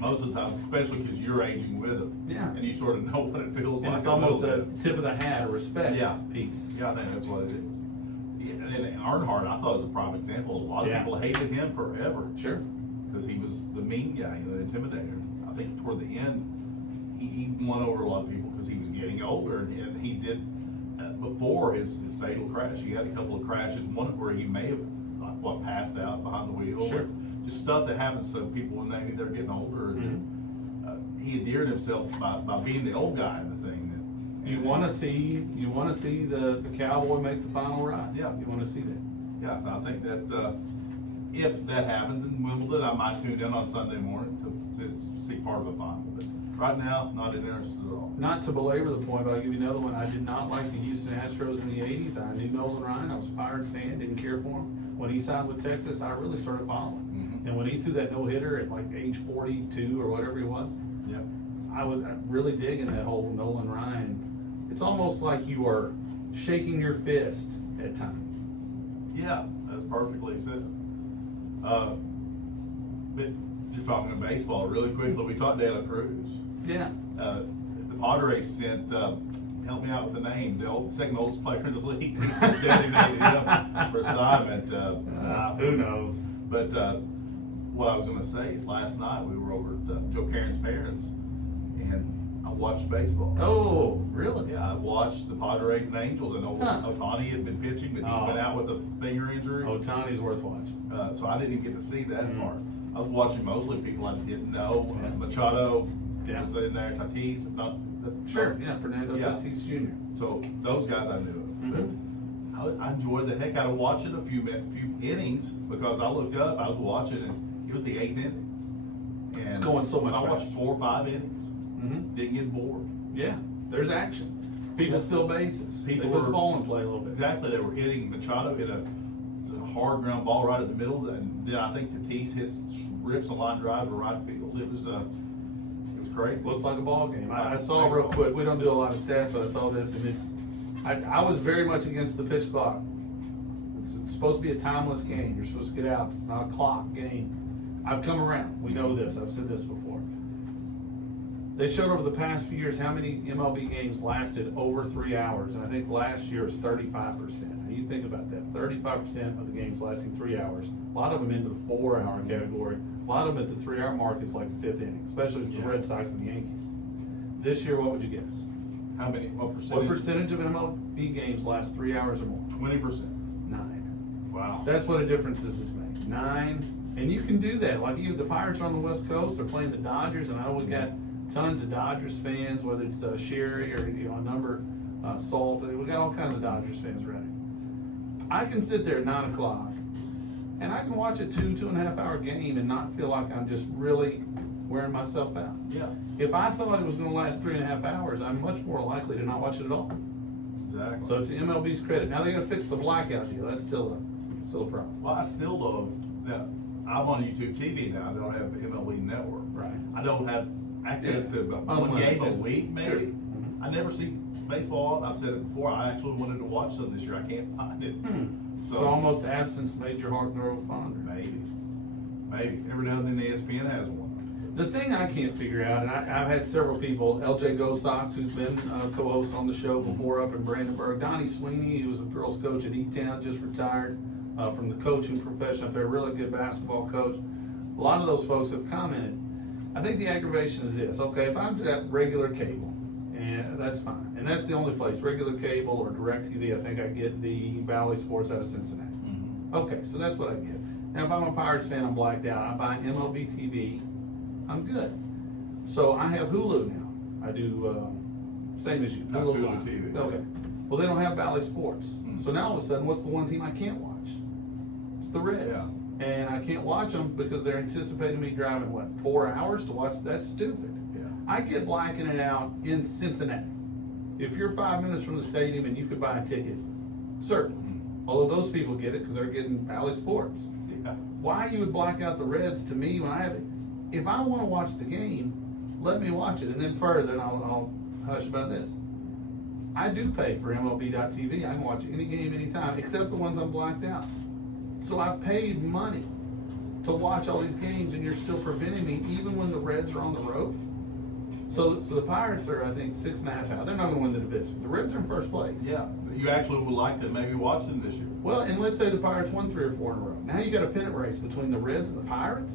Most of the time, especially because you're aging with them. Yeah. And you sort of know what it feels And like. it's almost little a bit. tip of the hat, a respect Yeah. piece. Yeah, I think that's what it is. Yeah, and Earnhardt, I thought was a prime example. A lot of Yeah. people hated him forever Sure. because he was the mean guy, the intimidator. I think toward the end, he won over a lot of people because he was getting older, and he did before his fatal crash. He had a couple of crashes, one where he may have passed out behind the wheel. Sure. Just stuff that happens to people when maybe they're getting older. And, he endeared himself by being the old guy in the thing. You want to see the cowboy make the final ride. Yeah. You want to see that. Yeah, I think that if that happens in Wimbledon, I might tune in on Sunday morning to see part of the final. But right now, not interested at all. Not to belabor the point, but I'll give you another one. I did not like the Houston Astros in the 80s. I knew Nolan Ryan. I was a Pirates fan, didn't care for him. When he signed with Texas, I really started following. Mhm. And when he threw that no-hitter at like age 42 or whatever he was, Yeah. I'm really digging that whole Nolan Ryan. It's almost like you are shaking your fist at times. Yeah, that's perfectly said. But you're talking about baseball really quickly. We talked De La Cruz. Yeah. The Padres sent, help me out with the name, the second oldest player in the league. Just designated him for assignment. Who knows? But what I was going to say is last night we were over at Joe Karen's parents, and I watched baseball. Oh, really? Yeah, I watched the Padres and Angels. I know Huh. Ohtani had been pitching, but he Oh. went out with a finger injury. Otani's worth watching. So I didn't even get to see that Mm. part. I was watching mostly people I didn't know. Yeah. Machado Yeah. was in there, Tatis. Sure, yeah, Fernando Yeah. Tatis Jr. So those guys I knew. Mhm. I enjoyed the heck out of watching a few innings because I looked up, I was watching, and it was the 8th inning. And It's going so much I watched faster. 4 or 5 innings. Mm-hmm. Didn't get bored. Yeah, there's action. People steal bases. People They put were- the ball in play a little bit. Exactly, they were hitting. Machado hit a hard ground ball right at the middle, and then I think Tatis rips a line drive to right field. It was crazy. Looks like a ball game. I saw real quick. We don't do a lot of stats, but I saw this, and I was very much against the pitch clock. It's supposed to be a timeless game. You're supposed to get out. It's not a clock game. I've come around. We know this. I've said this before. They showed over the past few years how many MLB games lasted over 3 hours, and I think last year was 35%. Now you think about that, 35% of the games lasting 3 hours. A lot of them into the 4-hour category. A lot of them at the 3-hour mark, it's like the 5th inning, especially if it's the Yeah. Red Sox and the Yankees. This year, what would you guess? How many? What What percentage? percentage of MLB games last 3 hours or more? 20%. 9. Wow. That's what a difference this has made. 9, and you can do that. Like the Pirates are on the West Coast. They're playing the Dodgers, and I know we got tons of Dodgers fans, whether it's Sherry or a number Salt. We got all kinds of Dodgers fans around here. I can sit there at 9 o'clock, and I can watch a 2.5 hour game and not feel like I'm just really wearing myself out. Yeah. If I thought it was going to last 3.5 hours, I'm much more likely to not watch it at all. Exactly. So to MLB's credit, now they're going to fix the blackout deal. That's still a problem. Well, I still love. Now, I'm on YouTube TV now. I don't have MLB Network. Right. I don't have access to about one Unlimited. game a week, maybe. Sure. Mhm. I never see baseball. I've said it before. I actually wanted to watch some this year. I can't find it. So almost absence made your heart grow fonder. Maybe. Every now and then ESPN has one. The thing I can't figure out, and I've had several people, LJ Go Sox, who's been a co-host on the show before up in Brandenburg, Donnie Sweeney, who was a girls coach at E-Town, just retired from the coaching profession up there, really good basketball coach. A lot of those folks have commented. I think the aggravation is this. Okay, if I've got regular cable, and that's fine, and that's the only place, regular cable or DirecTV, I think I get the Valley Sports out of Cincinnati. Okay, so that's what I get. Now, if I'm a Pirates fan, I'm blacked out. I buy MLB TV, I'm good. So I have Hulu now. I do, same as you, Not Hulu Hulu Live. TV. Okay. Well, they don't have Valley Sports. Mhm. So now all of a sudden, what's the one team I can't watch? It's the Reds. Yeah. And I can't watch them because they're anticipating me driving, 4 hours to watch? That's stupid. Yeah. I get blacking it out in Cincinnati. If you're 5 minutes from the stadium and you could buy a ticket, certainly. Although those people get it because they're getting Valley Sports. Yeah. Why you would black out the Reds to me when I have it? If I want to watch the game, let me watch it. And then further, and I'll hush about this. I do pay for MLB.TV. I can watch any game anytime, except the ones I'm blacked out. So I've paid money to watch all these games, and you're still preventing me, even when the Reds are on the road. So the Pirates are, I think, 6.5 out. They're not going to win the division. The Reds are in first place. Yeah, you actually would like to maybe watch them this year. Well, and let's say the Pirates won 3 or 4 in a row. Now you got a pennant race between the Reds and the Pirates.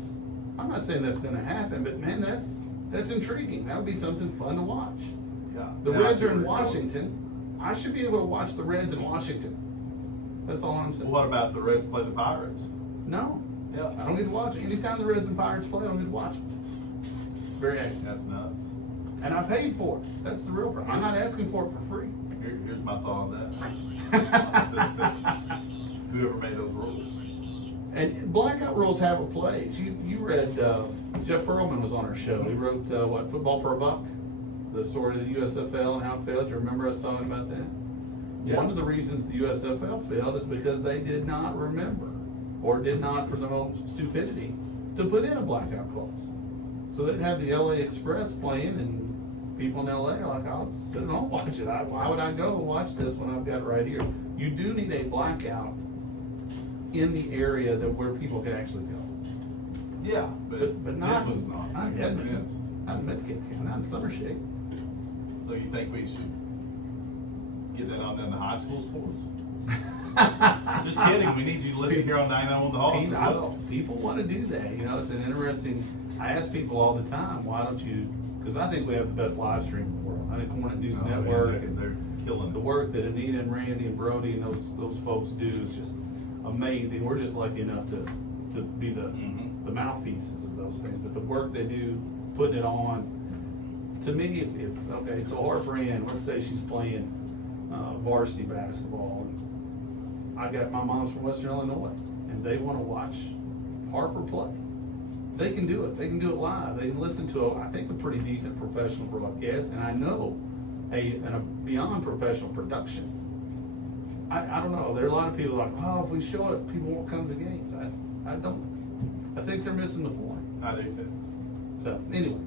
I'm not saying that's going to happen, but man, that's intriguing. That would be something fun to watch. Yeah. The Yeah, Reds I see are in where you're going. Washington. I should be able to watch the Reds in Washington. That's all I'm saying. Well, what about the Reds play the Pirates? No, Yeah. I don't get to watch it. Anytime the Reds and Pirates play, I don't get to watch it. It's very active. That's nuts. And I paid for it. That's the real problem. I'm not asking for it for free. Here's my thought on that. to whoever made those rules. And blackout rules have a place. You read, Jeff Pearlman was on our show. He wrote, Football for a Buck? The story of the USFL and how it failed. Do you remember us talking about that? Yeah. One of the reasons the USFL failed is because they did not remember, or did not, for their own stupidity, to put in a blackout clause. So they'd have the LA Express playing, and people in LA are like, I'll sit at home and watch it. Why would I go and watch this when I've got it right here? You do need a blackout in the area where people can actually go. Yeah, But not, this one's not. Not in Makes Edmonton, sense. not in Metcalfe County, not in Summer Shake. So you think we should get that on down to high school sports? Just kidding. We need you to listen here on 991 The Hoss as well. People want to do that. You know, it's an interesting. I ask people all the time, why don't you? Because I think we have the best live stream in the world. I think Hornet News Network and they're killing the it. work that Anita and Randy and Brody and those folks do is just amazing. We're just lucky enough to be the mouthpieces of those things. But the work they do, putting it on, to me, if okay, so Harper Ann, let's say she's playing varsity basketball, and I got my mom's from Western Illinois, and they want to watch Harper play. They can do it. They can do it live. They can listen to I think a pretty decent professional broadcast, and I know a beyond professional production. I don't know. There are a lot of people like, oh, if we show it, people won't come to the games. I don't. I think they're missing the point. I do too. So anyway,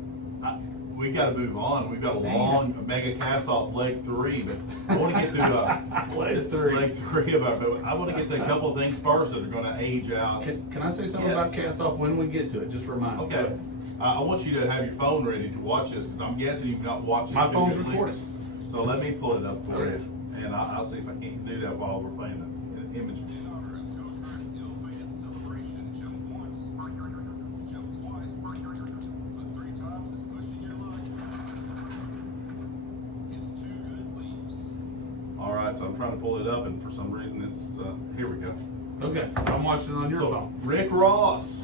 We got to move on. We've got a long mega Castoff leg 3, but I want to get to leg three of our. But I want to get to a couple of things first that are going to age out. Can I say something Yes. about Castoff when we get to it? Just remind me. Okay. I want you to have your phone ready to watch this because I'm guessing you've not watched this. My video phone's at least. recording. So let me pull it up for Okay. you, and I'll see if I can do that while we're playing the image. In honor of Coach Hurt's ill-fated celebration, jump once, jump twice, but 3 times is pushing your luck. It's 2 good leaps. All right, so I'm trying to pull it up, and for some reason it's here we go. Okay, so I'm watching it on your So, phone. Rick Ross,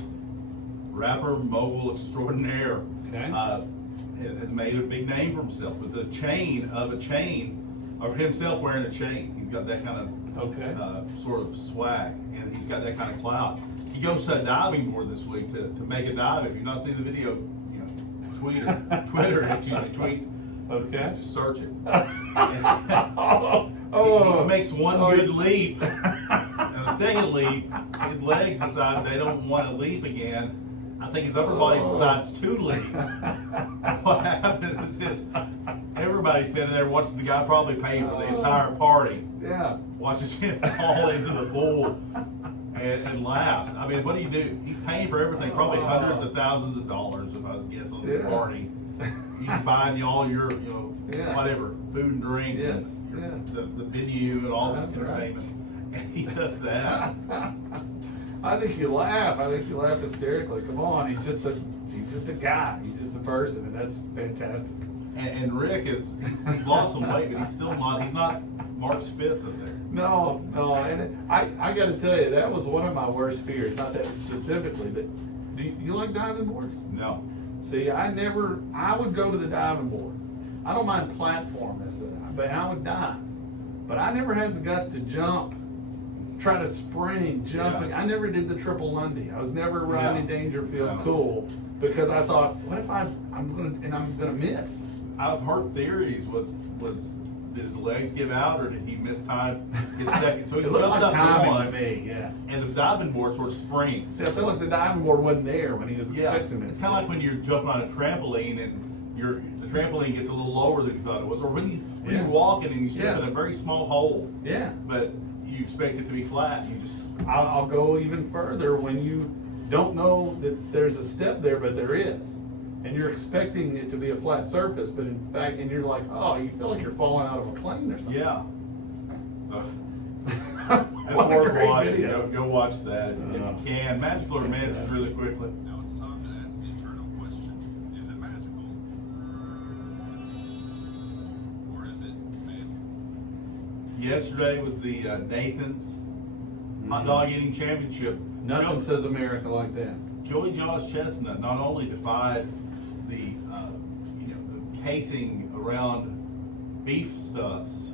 rapper, mogul extraordinaire, Okay. has made a big name for himself with a chain of himself wearing a chain. He's got that kind of Okay. sort of swag, and he's got that kind of clout. He goes to a diving board this week to make a dive. If you've not seen the video, you know, tweet. Okay. Just search it. Oh, He makes one good leap, and the second leap, his legs decide they don't want to leap again. I think his upper body decides to leap. What happens is everybody's standing there watching the guy probably paying for the entire party, Yeah. watches him fall into the pool and laughs. I mean, what do you do? He's paying for everything, probably hundreds of thousands of dollars, if I was guessing, on the Yeah. party. He's buying all your, Yeah. whatever, food and drink, Yes, and yeah. the venue and all the That's right. entertainment. And he does that. I think you laugh. I think you laugh hysterically. Come on, he's just a guy. He's just a person, and that's fantastic. And Rick he's lost some weight, but he's not Mark Spitz up there. No, and I got to tell you, that was one of my worst fears. Not that specifically, but do you like diving boards? No. See, I would go to the diving board. I don't mind platform, but I would dive. But I never had the guts to jump, try to spring, jumping. Yeah. I never did the triple Lundy. I was never Rodney Yeah. Dangerfield No. cool because I thought, what if I'm gonna miss? I've heard theories was did his legs give out or did he mistime his second? So he It looked jumped like up timing once, to me, yeah. and the diving board sort of springs. See, I feel like the diving board wasn't there when he was Yeah, expecting it. it's kind of like when you're jumping on a trampoline and the trampoline gets a little lower than you thought it was, or when Yeah. you're walking and you step in Yes. a very small hole, Yeah. but you expect it to be flat. You just I'll go even further when you don't know that there's a step there, but there is. And you're expecting it to be a flat surface, but in fact, and you're like, oh, you feel like you're falling out of a plane or something. yeah. So it's What a worth great watching. video. Go watch that if you can. Magical or man, just really quickly. Now it's time to ask the eternal question. Is it magical? Or is it man? Yesterday was the Nathan's hot dog eating championship. Nothing says America like that. Joey Josh Chestnut not only defied the the casing around beef stuffs,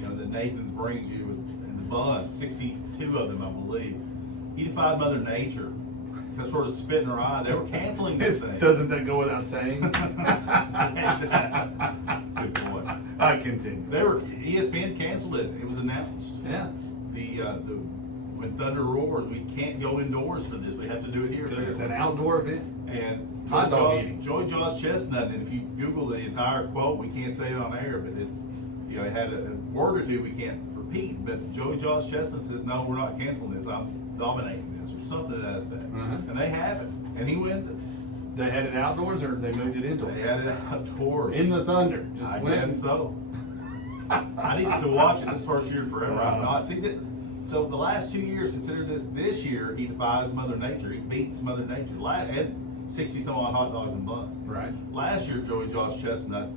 that Nathan's brings you in the buns, 62 of them, I believe. He defied Mother Nature. That sort of spit in her eye. They were canceling this thing. Doesn't that go without saying? Good boy. I continue. ESPN canceled it. It was announced. Yeah. When Thunder roars, we can't go indoors for this. We have to do it here. Because it's an outdoor event. And Hot dog eating. Joey Josh Chestnut, and if you Google the entire quote, we can't say it on air, but it had a word or two we can't repeat. But Joey Josh Chestnut says, "No, we're not canceling this. I'm dominating this," or something to that effect. And they have it, and he wins it. They had it outdoors, or they moved it indoors? They had it outdoors. In the Thunder. Just I went. guess so. I needed to watch it. This is the first year in forever. I've not seen it. So the last 2 years, consider this year, he defies Mother Nature. He beats Mother Nature. And 60 some odd hot dogs and buns. Right. Last year, Joey Josh Chestnut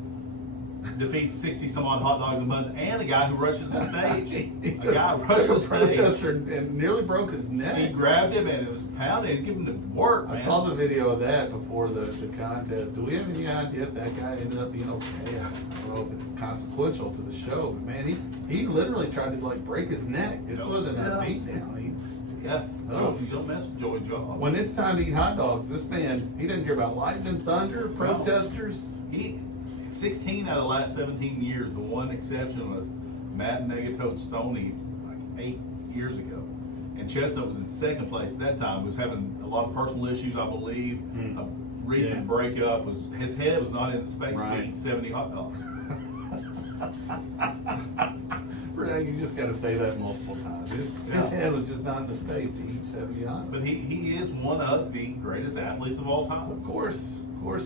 defeats 60 some odd hot dogs and buns and a guy who rushes the stage. He A took guy a rushed the stage. protester and nearly broke his neck. He grabbed him and it was pounding. He's giving him the work, man. I saw the video of that before the contest. Do we have any idea if that guy ended up being okay? I don't know if it's consequential to the show, but man, he literally tried to break his neck. This wasn't a beat down. Yeah. No, you don't mess with Joey Josh. When it's time to eat hot dogs, this man, he didn't care about lightning, thunder, protesters. He 16 out of the last 17 years. The one exception was Matt Megatoad Stoney like 8 years ago. And Chestnut was in second place at that time, was having a lot of personal issues, I believe. A recent breakup, was his head was not in the space to eat 70 hot dogs. You just got to say that multiple times. His head was just not in the space to eat 70 hot dogs. But he is one of the greatest athletes of all time. Of course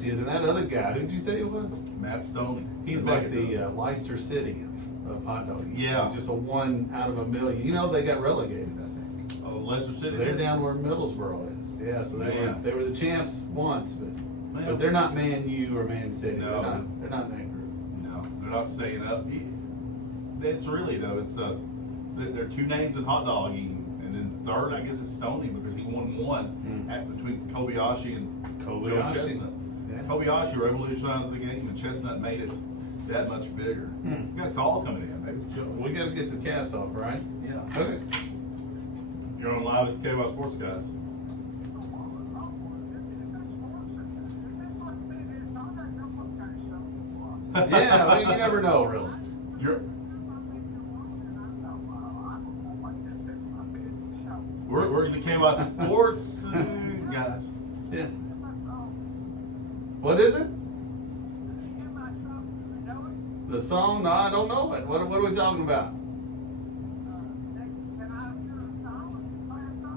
he is. And that other guy, who'd you say it was? Matt Stoney. He's like the Leicester City of hot dog eating. Yeah. Just a 1 out of a million. They got relegated, I think. Oh, Leicester City. So they're down where Middlesbrough is. Yeah, so they were the champs once, but they're not Man U or Man City. No. They're not in that group. No, they're not staying up. It's really though. It's there are 2 names in hot dog eating, and then the third, I guess, is Stoney because he won one between Kobayashi and Joe Chestnut. Yeah. Kobayashi revolutionized the game, and Chestnut made it that much bigger. We got a call coming in. Maybe it's Joe. We got to get the Castoff, right? Yeah. Okay. You're on live at the KY Sports Guys. Yeah, well, you never know, really. We're the KY Sports guys. Yeah. What is it? The song? No, I don't know it. What are we talking about?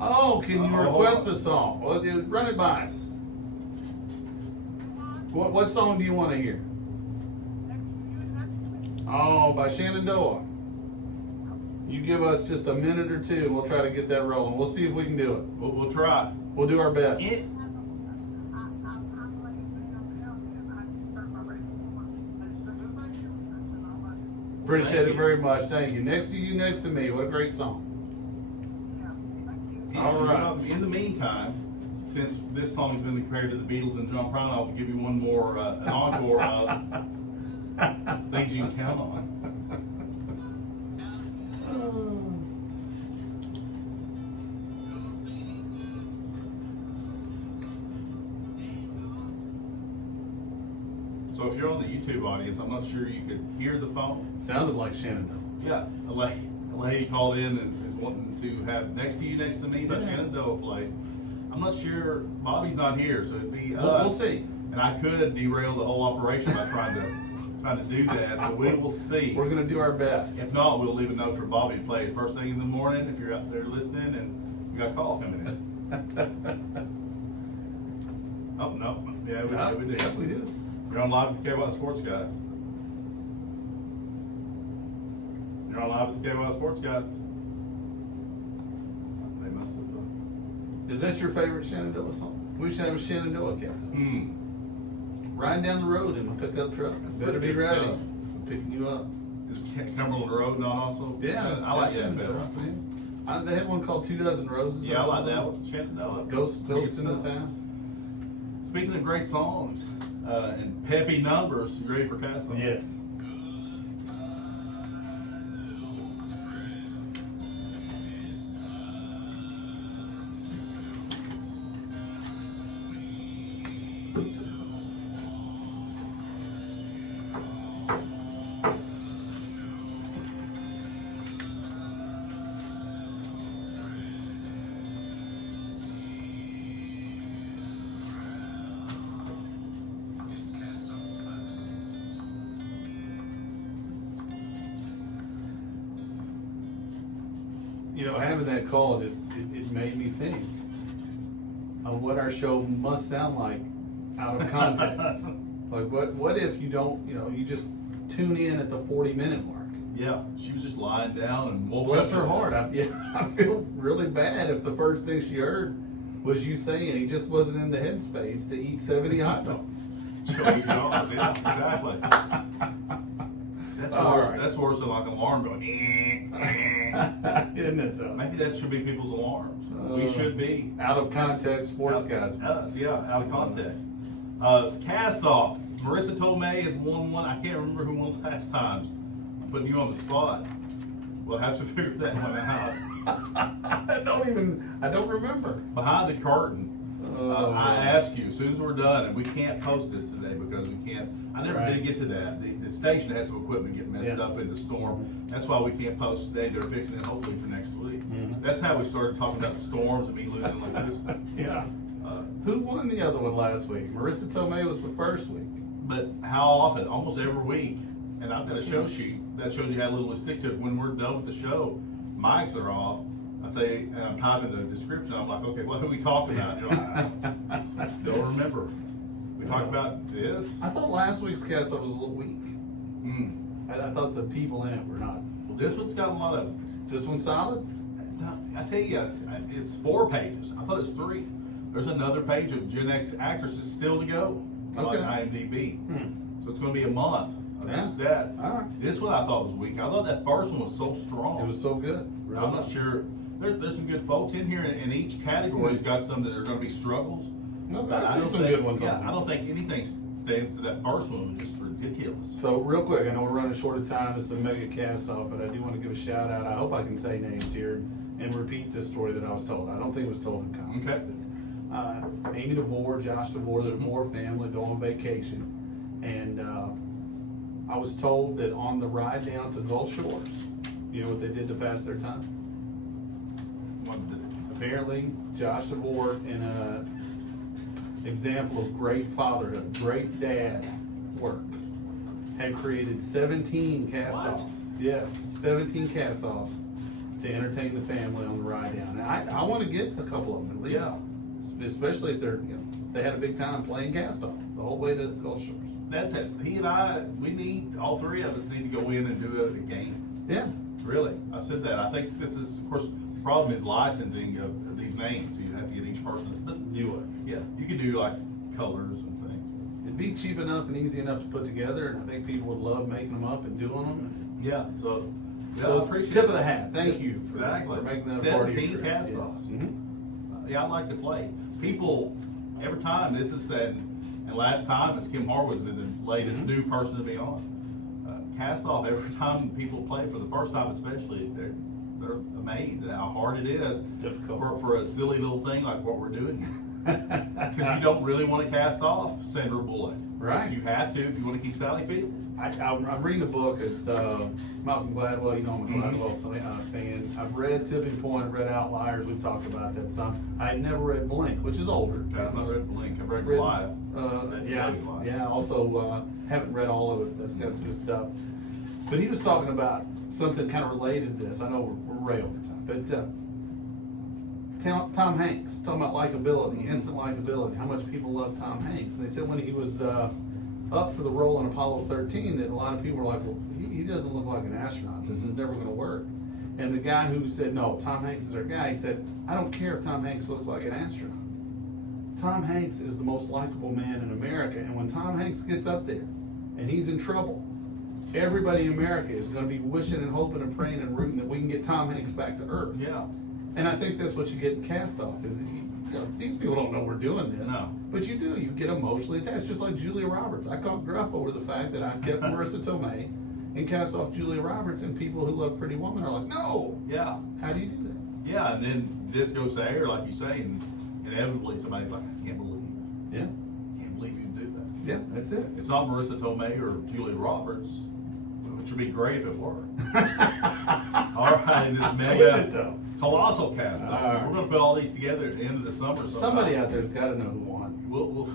Oh, can you request a song? Well, run it by us. What song do you want to hear? Oh, by Shenandoah. You give us just a minute or 2 and we'll try to get that rolling. We'll see if we can do it. We'll try. We'll do our best. Appreciate it very much. Thank you. Next to you, next to me. What a great song. All right. In the meantime, since this song has been compared to the Beatles and John Prine, I'll give you one more, an encore of things you can count on. So if you're on the YouTube audience, I'm not sure you could hear the phone. Sounded like Shenandoah. Yeah, a lady called in and is wanting to have Next to You, Next to Me by Shenandoah play. I'm not sure. Bobby's not here, so it'd be us. We'll see. And I could derail the whole operation by trying to do that. So we will see. We're gonna do our best. If not, we'll leave a note for Bobby to play it first thing in the morning if you're out there listening and you got a call coming in. Oh, no. Yeah, we do. Yes, we do. You're on live with the KY Sports Guys. You're on live with the KY Sports Guys. They must have done. Is that your favorite Shenandoah song? We should have a Shenandoah cast. Hmm. Riding down the road in a pickup truck. That's Better be good ready. stuff. I'm picking you up. Is Cumberland Road not also? Yeah, I like that better. They had one called 2,000 Roses. Yeah, I like that one. Shenandoah. Ghost in this house. Speaking of great songs and peppy numbers, you ready for Castoff? Yes. You know, having that call just it made me think of what our show must sound like out of context. Like what if you don't, you just tune in at the 40-minute mark? Yeah, she was just lying down and woke Bless up. her to heart. this. I feel really bad if the first thing she heard was you saying he just wasn't in the headspace to eat 70 hot dogs. Joey Jaws, yeah, exactly. That's All worse. right. That's worse than like an alarm going. Isn't it though? Maybe that should be people's alarms. We should be Out of context sports guys. Us, yeah, out of context. Castoff. Marissa Tomei has won one. I can't remember who won last times. I'm putting you on the spot. We'll have to figure that one out. I don't remember. Behind the curtain. Oh, I man. ask you as soon as we're done, and we can't post this today because we can't. I never Right. did get to that. The station had some equipment get messed up in the storm. That's why we can't post today. They're fixing it hopefully for next week. Mhm. That's how we started talking about the storms and me losing like this. Yeah. Who won the other one last week? Marissa Tomei was the first week. But how often? Almost every week. And I've got a show sheet that shows you how little we stick to it. When we're done with the show, mics are off. I say, and I'm typing the description. I'm like, okay, what are we talking about? You're like, I don't remember. We talked about this. I thought last week's cast was a little weak. I thought the people in it were not. Well, this one's got a lot of. Is this one solid? I tell you, it's 4 pages. I thought it was 3. There's another page of Gen X actresses still to go on Okay. IMDb. So it's going to be a month of just Yeah. that. All right. This one I thought was weak. I thought that first one was so strong. It was so good. I'm not sure. There's some good folks in here, and each category's got some that are going to be struggles. No, But I see don't some think- good ones Yeah, on I there. don't think anything stands to that first one. It was just ridiculous. So real quick, I know we're running short of time. This is a mega cast off, but I do want to give a shout out. I hope I can say names here and repeat this story that I was told. I don't think it was told in context. Okay. But, Amy DeVore, Josh DeVore, the DeVore family go on vacation, and I was told that on the ride down to Gulf Shores, you know what they did to pass their time? Apparently, Josh DeVore, in a example of great fatherhood, great dad work, had created 17 cast-offs. Yes, 17 cast-offs to entertain the family on the ride down. And I want to get a couple of them at least. Yeah. Especially if they had a big time playing cast-off the whole way to Gulf Shores. That's it. He and I, all 3 of us need to go in and do a game. Yeah. Really, I said that. I think this is, of course, the problem is licensing of these names. You have to get each person. But You would. yeah, you could do like colors and things. It'd be cheap enough and easy enough to put together, and I think people would love making them up and doing them. Yeah, so yeah, So I appreciate tip of it. the hat. Thank you for, Exactly. for making that a part of your 17 trip. cast-offs. Yes. Mhm. Yeah, I'd like to play. People, every time this is that, and last time it's Kim Harwood's been the latest new person to be on. Castoff, every time people play for the first time, especially, they're amazed at how hard it is. It's difficult. for a silly little thing like what we're doing. Because you don't really want to cast off Sandra Bullock. Right. If you have to, if you want to keep Sally Field. I'm reading a book. It's Malcolm Gladwell. You know, I'm a Gladwell fan. I've read Tipping Point. I've read Outliers. We've talked about that some. I had never read Blink, which is older. I've not read Blink. I've read Live. Yeah. Also, haven't read all of it. That's got some good stuff. But he was talking about something kind of related to this. I know we're way over time, but Tom Hanks talking about likability, instant likability. How much people love Tom Hanks? And they said when he was up for the role in Apollo 13, that a lot of people were like, well, he doesn't look like an astronaut. This is never going to work. And the guy who said, no, Tom Hanks is our guy, he said, I don't care if Tom Hanks looks like an astronaut. Tom Hanks is the most likable man in America. And when Tom Hanks gets up there and he's in trouble, everybody in America is going to be wishing and hoping and praying and rooting that we can get Tom Hanks back to Earth. Yeah. And I think that's what you get in Castoff, is these people don't know we're doing this. No. But you do. You get emotionally attached, just like Julia Roberts. I caught gruff over the fact that I kept Marissa Tomei and cast off Julia Roberts, and people who love Pretty Woman are like, no. Yeah. How do you do that? Yeah, and then this goes to air, like you say, and inevitably somebody's like, I can't believe you. Yeah. Can't believe you can do that. Yeah, that's it. It's not Marissa Tomei or Julia Roberts, which would be great if it were. All right, this mega colossal cast off. Right. We're going to put all these together at the end of the summer. Somebody out there's got to know who won.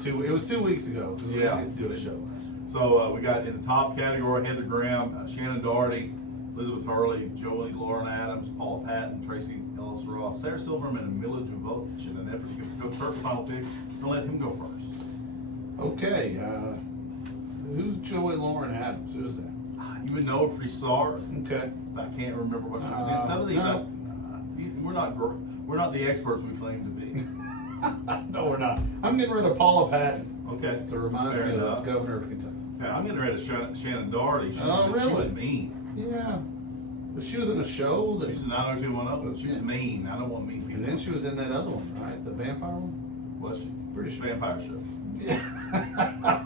It was 2 weeks ago. We didn't do a show last. So we got in the top category Heather Graham, Shannon Doherty, Elizabeth Hurley, Jolie Lauren Adams, Paula Patton, Tracy Ellis Ross, Sarah Silverman, and Mila Jovovich. In an effort to give Coach Hurt the final pick, we'll let him go first. Okay. Who's Joey Lauren Adams? Who's that? You would know if you saw her. Okay. I can't remember what she was in. Some of these, no. we're not the experts we claim to be. No, we're not. I'm getting rid of Paula Patton. Okay. So it reminds Fair me enough. of the governor of Kentucky. Yeah, I'm getting rid of Shannon Doherty. She Oh, was, really? She was mean. Yeah. But she was in a show that. She's a 90210, but she was Yeah. mean. I don't want mean people. And then she was in that other one, right? The vampire one? Was she? British Vampire Show. Yeah.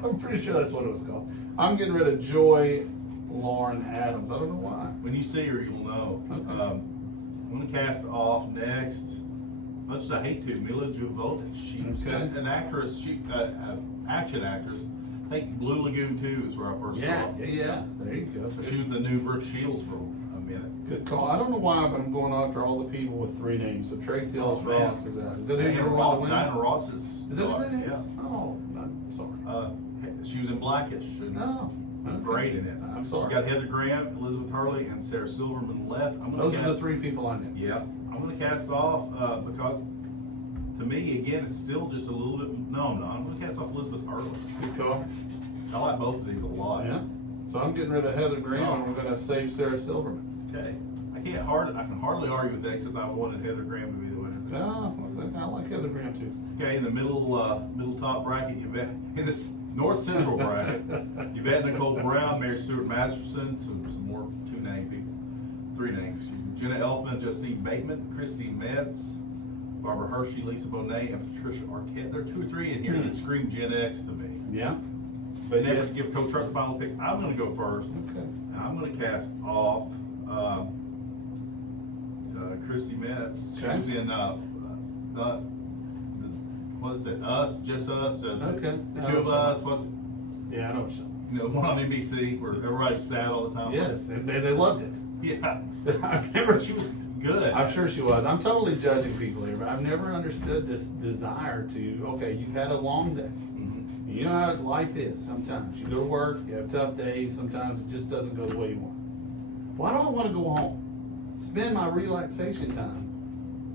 I'm pretty sure that's what it was called. I'm getting rid of Joy Lauren Adams. I don't know why. When you see her, you'll know. Okay. I'm going to cast off next. Much as I hate to, Mila Jovovich. She's Okay. an actress, action actress. I think Blue Lagoon 2 is where I first saw her. Yeah. There you go. So she was the new Brooke Shields for a minute. Good call. I don't know why, but I'm going after all the people with 3 names. So Tracy Ellis man. Ross is that. Is that who Diana you're Ross, winning? Diana Ross Is that who that is? Yeah. Oh, I'm sorry. She was in Blackish. And Oh. Okay. great in it. I'm sorry. We got Heather Graham, Elizabeth Hurley, and Sarah Silverman left. Those are the 3 people I knew. Yeah, I'm going to cast off because, to me, again, it's still just a little bit. No, I'm going to cast off Elizabeth Hurley. Good call. I like both of these a lot. Yeah. So I'm getting rid of Heather Graham, Oh. and we're going to save Sarah Silverman. Okay. I can hardly argue with that, except I wanted Heather Graham to be the winner. Oh, I like Heather Graham too. Okay, in the middle top bracket, Yvette, in this North Central bracket, Yvette Nicole Brown, Mary Stuart Masterson, some more 2 name people, 3 names. Jenna Elfman, Justine Bateman, Christine Metz, Barbara Hershey, Lisa Bonet, and Patricia Arquette. There are 2 or 3 in here that scream Gen X to me. Yeah. But never give Coach Hurt the final pick. I'm going to go first. Okay. And I'm going to cast off Christy Metz. Okay. She was in what is it? Just Us. Okay. The 2 of Us. What's it? Yeah, I know what you're saying. You know, one on NBC where everybody was sad all the time. Yes, and they loved it. Yeah. I've never. She was good. I'm sure she was. I'm totally judging people here, but I've never understood this desire to. Okay, you've had a long day. Mhm. You know how life is. Sometimes you go to work, you have tough days. Sometimes it just doesn't go the way you want. Why do I want to go home? Spend my relaxation time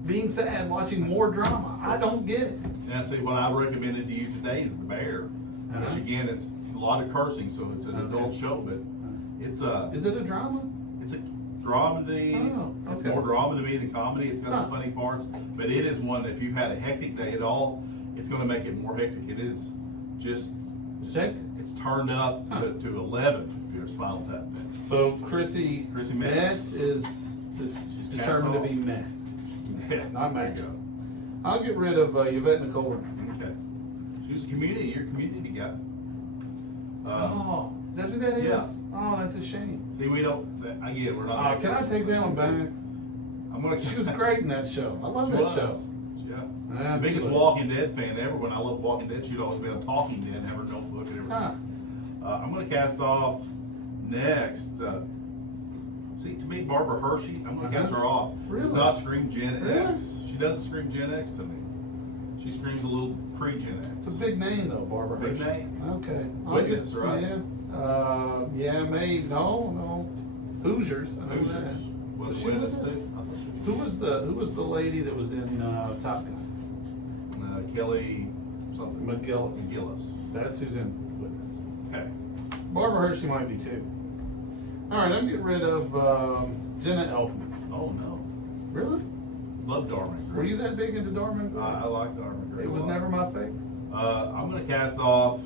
being sad, watching more drama. I don't get it. And I see what I recommended to you today is The Bear, which Uh-huh. again, it's a lot of cursing, so it's an Okay. adult show, but it's a Is it a drama? dramedy. Oh, It's okay. more drama to me than comedy. It's got some Huh. funny parts, but it is one that if you've had a hectic day at all, it's going to make it more hectic. It is just Hectic. it's turned up Huh. to 11 if you're a Spinal Tap fan. So Chrissy Metz. Metz is She's determined to cast be off. met. Yeah, Not there Mac. you go. I'll get rid of Yvette Nicole. Okay. She was your community guy. Oh, is that who that is? yeah. Oh, that's a shame. See, we're not. Oh, can I take that one back? I'm gonna. She was great in that show. I love She that was. show. Yeah. Biggest Walking Dead fan ever. When I loved Walking Dead, she'd always be on Talking Dead, have her notebook and everything. Huh. I'm going to cast off next. See, to me, Barbara Hershey, I'm going to cast her off. Really? Does not scream Gen Really? X. She doesn't scream Gen X to me. She screams a little pre-Gen X. It's a big name though, Barbara Big Hershey. name. Okay. Witness, right? Yeah. Yeah, maybe. No. Hoosiers. I know Hoosiers. that. Was Was she Witness Witness? too? I thought she was. Who was the lady that was in Top Gun? Kelly something. McGillis. That's who's in Witness. Okay. Barbara Hershey might be too. All right, I'm getting rid of Jenna Elfman. Oh no. Really? Love Darman. Were you that big into Darman? I like Darman. It was never my favorite. I'm going to cast off.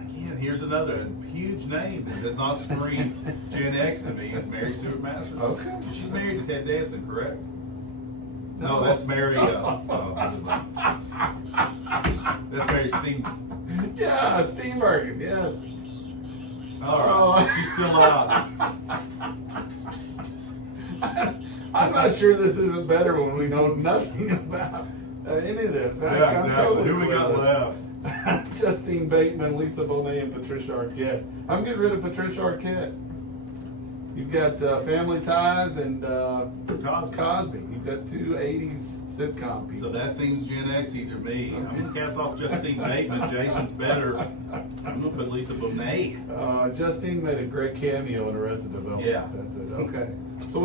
Again, here's another huge name that does not scream Gen X to me. It's Mary Stuart Masters. Okay. She's married to Ted Danson, correct? No, No. that's Mary. That's Mary Steen. Yeah, Steenbergen. Yes. All right. She's still out. I'm not sure this isn't better when we know nothing about any of this. Yeah, I'm exactly. totally Who we got clueless. left? Justine Bateman, Lisa Bonet, and Patricia Arquette. I'm getting rid of Patricia Arquette. You've got Family Ties and Cosby. You've got two 80s sitcom people. So that seems Gen X either me. I'm going to cast off Justine Bateman. Jason's better. I'm going to put Lisa Bonet. Justine made a great cameo in Arrested Development. Yeah. That's it. Okay. So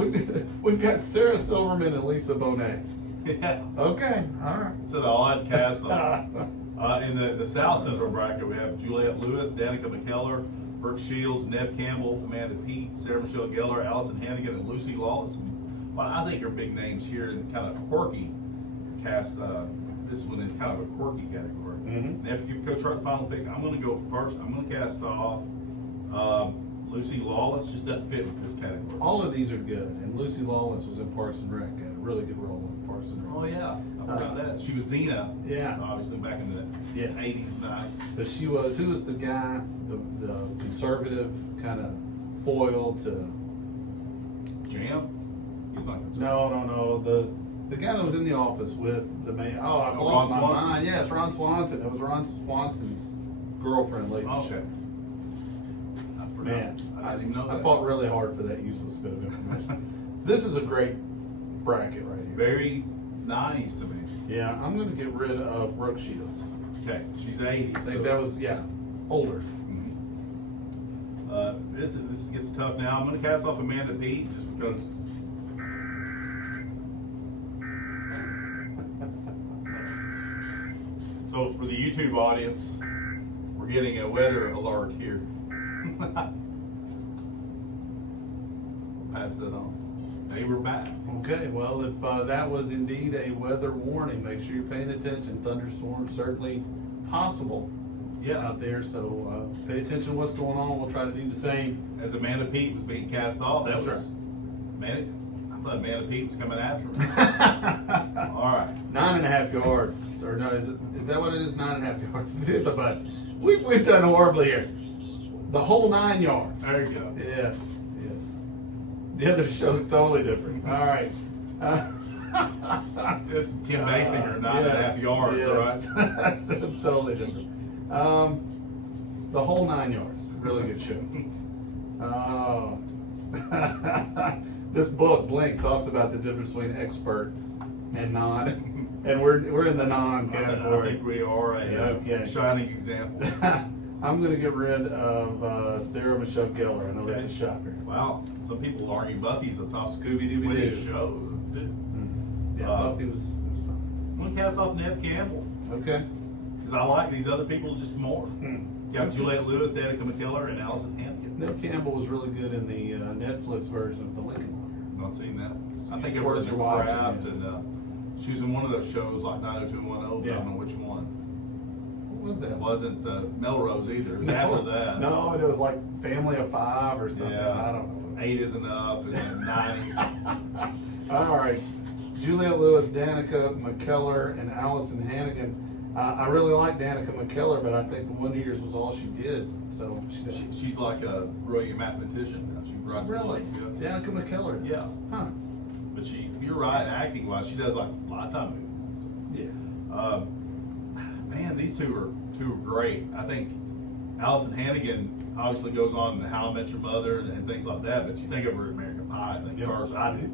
we've got Sarah Silverman and Lisa Bonet. Yeah. Okay. All right. It's an odd cast off. In the South Central bracket, we have Juliette Lewis, Danica McKellar, Brooke Shields, Nev Campbell, Amanda Peet, Sarah Michelle Gellar, Allison Hannigan, and Lucy Lawless. Well, I think are big names here and kind of quirky cast. This one is kind of a quirky category. Mm-hmm. And after you Coach Hart the final pick, I'm going to go first. I'm going to cast off Lucy Lawless. Just doesn't fit with this category. All of these are good, and Lucy Lawless was in Parks and Rec. Had a really good role in Parks and Rec. Oh yeah, I forgot that. She was Xena. Yeah. Obviously back in the Yeah. 80s and 90s. But who was the guy, the conservative kind of foil to? Jam? He's not considered. No. The guy that was in the office with the man. Oh, I've lost Ron my Swanson? mind. Yes, Ron Swanson. That was Ron Swanson's girlfriend late in the Okay. show. I forgot. Man, I didn't even know that. I fought really hard for that useless bit of information. This is a great bracket right here. Very 90s to me. Yeah, I'm going to get rid of Brooke Shields. Okay, she's 80s. I think that was older. This gets tough now. I'm going to cast off Amanda Peet just because. So for the YouTube audience, we're getting a weather alert here. We'll pass that on. Hey, we're back. Okay, well, if that was indeed a weather warning, make sure you're paying attention. Thunderstorms certainly possible out there, so pay attention to what's going on. We'll try to do the same. As Amanda Peet was being cast off, that That's was I thought Amanda Peet was coming after me. All right. 9.5 yards, or no, is that what it is? 9.5 yards. It's hit the button. We've done horribly here. The whole 9 yards. There you go. Yes. The other show's totally different. All right. It's Kim Basinger, 9.5 yards, right? That's totally different. The whole 9 yards. Really good show. This book, Blink, talks about the difference between experts and non, and we're in the non I category. think we are a shining example. I'm going to get rid of Sarah Michelle Gellar. I know that's a shocker. Wow, some people argue Buffy's the top Scooby-Doo. winning show. Yeah, Buffy was fun. I'm going to cast off Nev Campbell Okay. because I like these other people just more. Hmm. Got Juliette Lewis, Danica McKellar, and Allison Hannigan. Nev Campbell was really good in the Netflix version of The Lincoln Lawyer. Not seen that. I think it Worth was your a watching, craft, yes. and she was in one of those shows like 90210. I Yeah. don't know which one. What was that? It wasn't Melrose either. It was after that. No, it was like Family of Five or something. Yeah. I don't know. 8 is enough, and then 90s. All right. Juliette Lewis, Danica McKellar, and Allison Hannigan. I really like Danica McKellar, but I think the Wonder Years was all she did. So She's like a brilliant mathematician. She writes really books, yeah. Danica McKellar. Yeah. Huh. But you're right, acting wise, she does like Lifetime movies. these two are great. I think Allison Hannigan obviously goes on to How I Met Your Mother and things like that, but you think of her in American Pie, I think first. I do.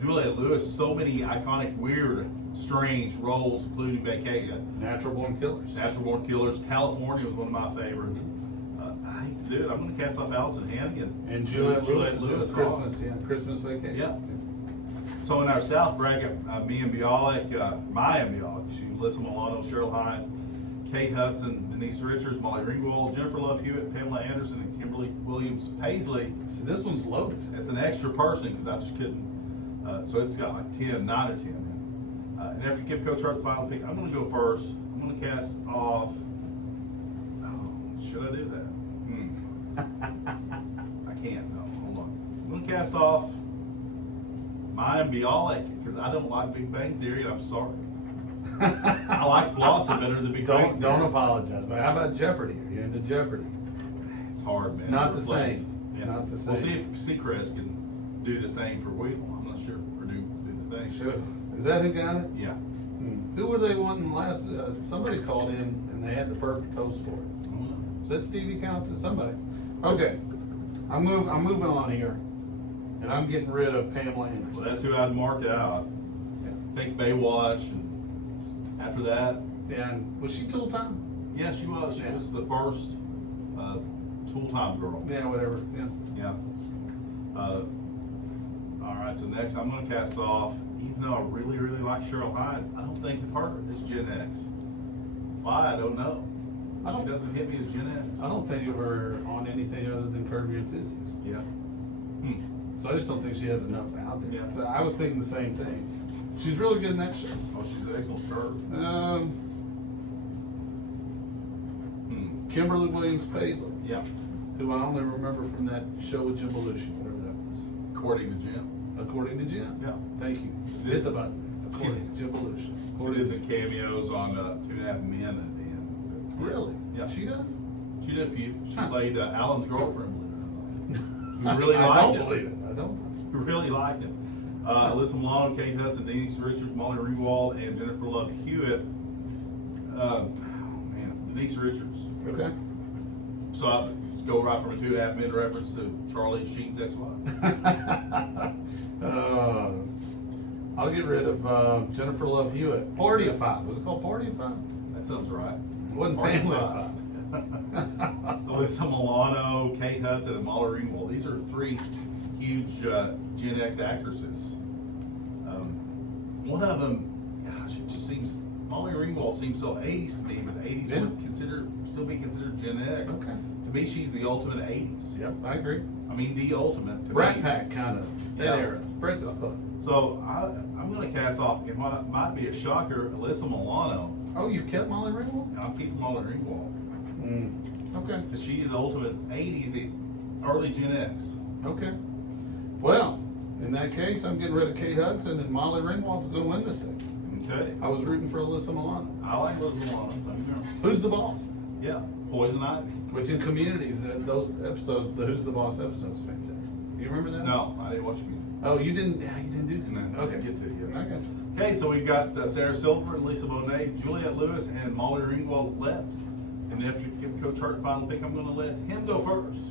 Juliette Lewis, so many iconic, weird, strange roles, including Vacation. Natural Born Killers. Natural Born Killers. California was one of my favorites. I hate to do it. I'm going to cast off Allison Hannigan. And Juliette Lewis. Christmas. Christmas Vacation. Yeah. So in our South bracket, me and Bialik, Maya Bialik, Alyssa Milano, Cheryl Hines, Kate Hudson, Denise Richards, Molly Ringwald, Jennifer Love Hewitt, Pamela Anderson, and Kimberly Williams Paisley. So this one's loaded. It's an extra person because I just couldn't. So it's got like 10, 9 or 10. And after you give Coach Hart the final pick, I'm going to go first. I'm going to cast off. Oh, should I do that? I can't. No, hold on. I'm going to cast off Maya Bialik because I don't like Big Bang Theory. I'm sorry. I like Blossom better than Big Bang Theory. Don't apologize. But how about Jeopardy? Are you into Jeopardy? It's hard, man. Not the same. Yeah. Not the same. We'll see if Seacrest can do the same for Wheatle. I'm not sure. Or do the thing. Sure. Is that who got it? Yeah. Who were they wanting last? Somebody called in and they had the perfect host for it. Mm-hmm. Is that Stevie Compton? Somebody. Okay. I'm moving on here, and I'm getting rid of Pamela Anderson. Well, that's who I'd marked out. I think Baywatch, and after that, And was she full time? yeah, she was. She was the first full-time girl. Yeah, whatever. Yeah. Yeah. All right, so next I'm going to cast off, even though I really, really like Cheryl Hines, I don't think of her as Gen X. Why? I don't know. She doesn't hit me as Gen X. I don't think of her on anything other than Curb Your Enthusiasm. Yeah. So I just don't think she has enough out there. Yeah. So I was thinking the same thing. She's really good in that show. Oh, she's an excellent Curb. Kimberly Williams Paisley, Yeah. who I only remember from that show with Jim Belushi, whatever that was. According to Jim. According to Jim. Yeah. Thank you. It is- Hit the button. According to Jim Belushi. It is in cameos on 2.5 Men at the end. Really? Yeah. She does? She did a few. She Huh. played Alan's girlfriend, believe it or not. Who really I liked don't it. believe it. I don't. Who really liked it. Alyssa Milano, Kate Hudson, Denise Richards, Molly Ringwald, and Jennifer Love Hewitt. Denise Richards. Okay. So let's go right from a 2.5 Men reference to Charlie Sheen's ex-wife. I'll get rid of Jennifer Love Hewitt. Party of Five. Was it called Party of Five? That sounds right. It wasn't Party of Family of Five. Five. Alyssa Milano, Kate Hudson, and Molly Ringwald. These are three huge Gen X actresses. One of them, gosh, it just seems, Molly Ringwald seems so 80s to me, but 80s Yeah. would still be considered Gen X. Okay. To me, she's the ultimate 80s. Yep, I agree. I mean, the ultimate. To Brat me. Pack kind of that Yeah. era. Breakfast Club. So I'm going to cast off, it might be a shocker, Alyssa Milano. Oh, you kept Molly Ringwald? And I'm keeping Molly Ringwald. Okay. Because she's the ultimate 80s, early Gen X. Okay. Well, in that case, I'm getting rid of Kate Hudson, and Molly Ringwald's going to win this thing. Okay. I was rooting for Alyssa Milano. I like Alyssa Milano. Who's the Boss? Yeah. Poison Ivy. Which in Communities, those episodes, the Who's the Boss episode was fantastic. Do you remember that? No, I didn't watch it. Oh, you didn't. Yeah, you didn't do Communities. No, Okay. get to it. Yeah. I got you. Okay, so we've got Sarah Silver and Lisa Bonet, Juliette Lewis, and Molly Ringwald left. And if you give Coach Hart the final pick, I'm going to let him go first.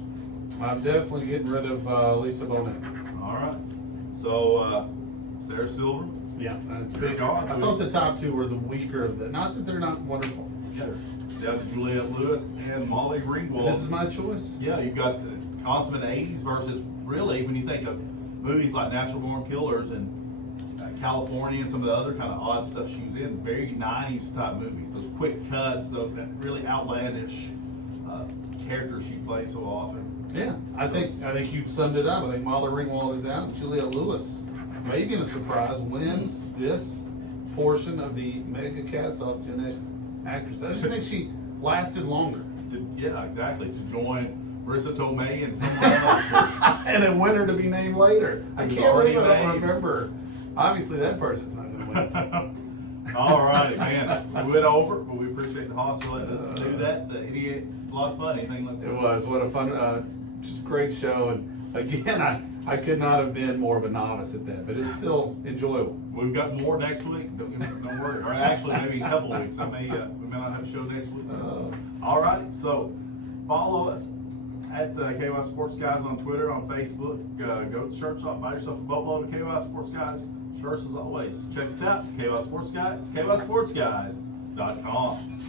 I'm definitely getting rid of Lisa Bonet. All right. So Sarah Silver. Yeah, that's Good big. God. I thought the top two were the weaker of the. Not that they're not wonderful. Sure. Down to Juliette Lewis and Molly Ringwald. This is my choice. Yeah, you've got the consummate 80s versus really when you think of movies like Natural Born Killers and California and some of the other kind of odd stuff she was in, very 90s type movies. Those quick cuts, those really outlandish characters she played so often. Yeah, I think you summed it up. I think Molly Ringwald is out, and Juliette Lewis, maybe in a surprise, wins this portion of the Mega Castoff Gen X actress. I just think she lasted longer. Yeah, exactly. To join Marissa Tomei and someone else. And a winner to be named later. I Who's can't already believe I don't named. remember. Obviously, that person's not going to win. All righty, man. We went over, but we appreciate the host for letting us do that. A lot of fun. Anything like this? It was. What a fun, just great show. And again, I could not have been more of a novice at that, but it's still enjoyable. We've got more next week. Don't worry. Or actually, maybe a couple of weeks. We may not have a show next week. All right. So follow us at the KY Sports Guys on Twitter, on Facebook. Go to the shirt shop, buy yourself a boatload of KY Sports Guys shirts as always. Check us out. It's KY Sports Guys. KYSportsguys.com.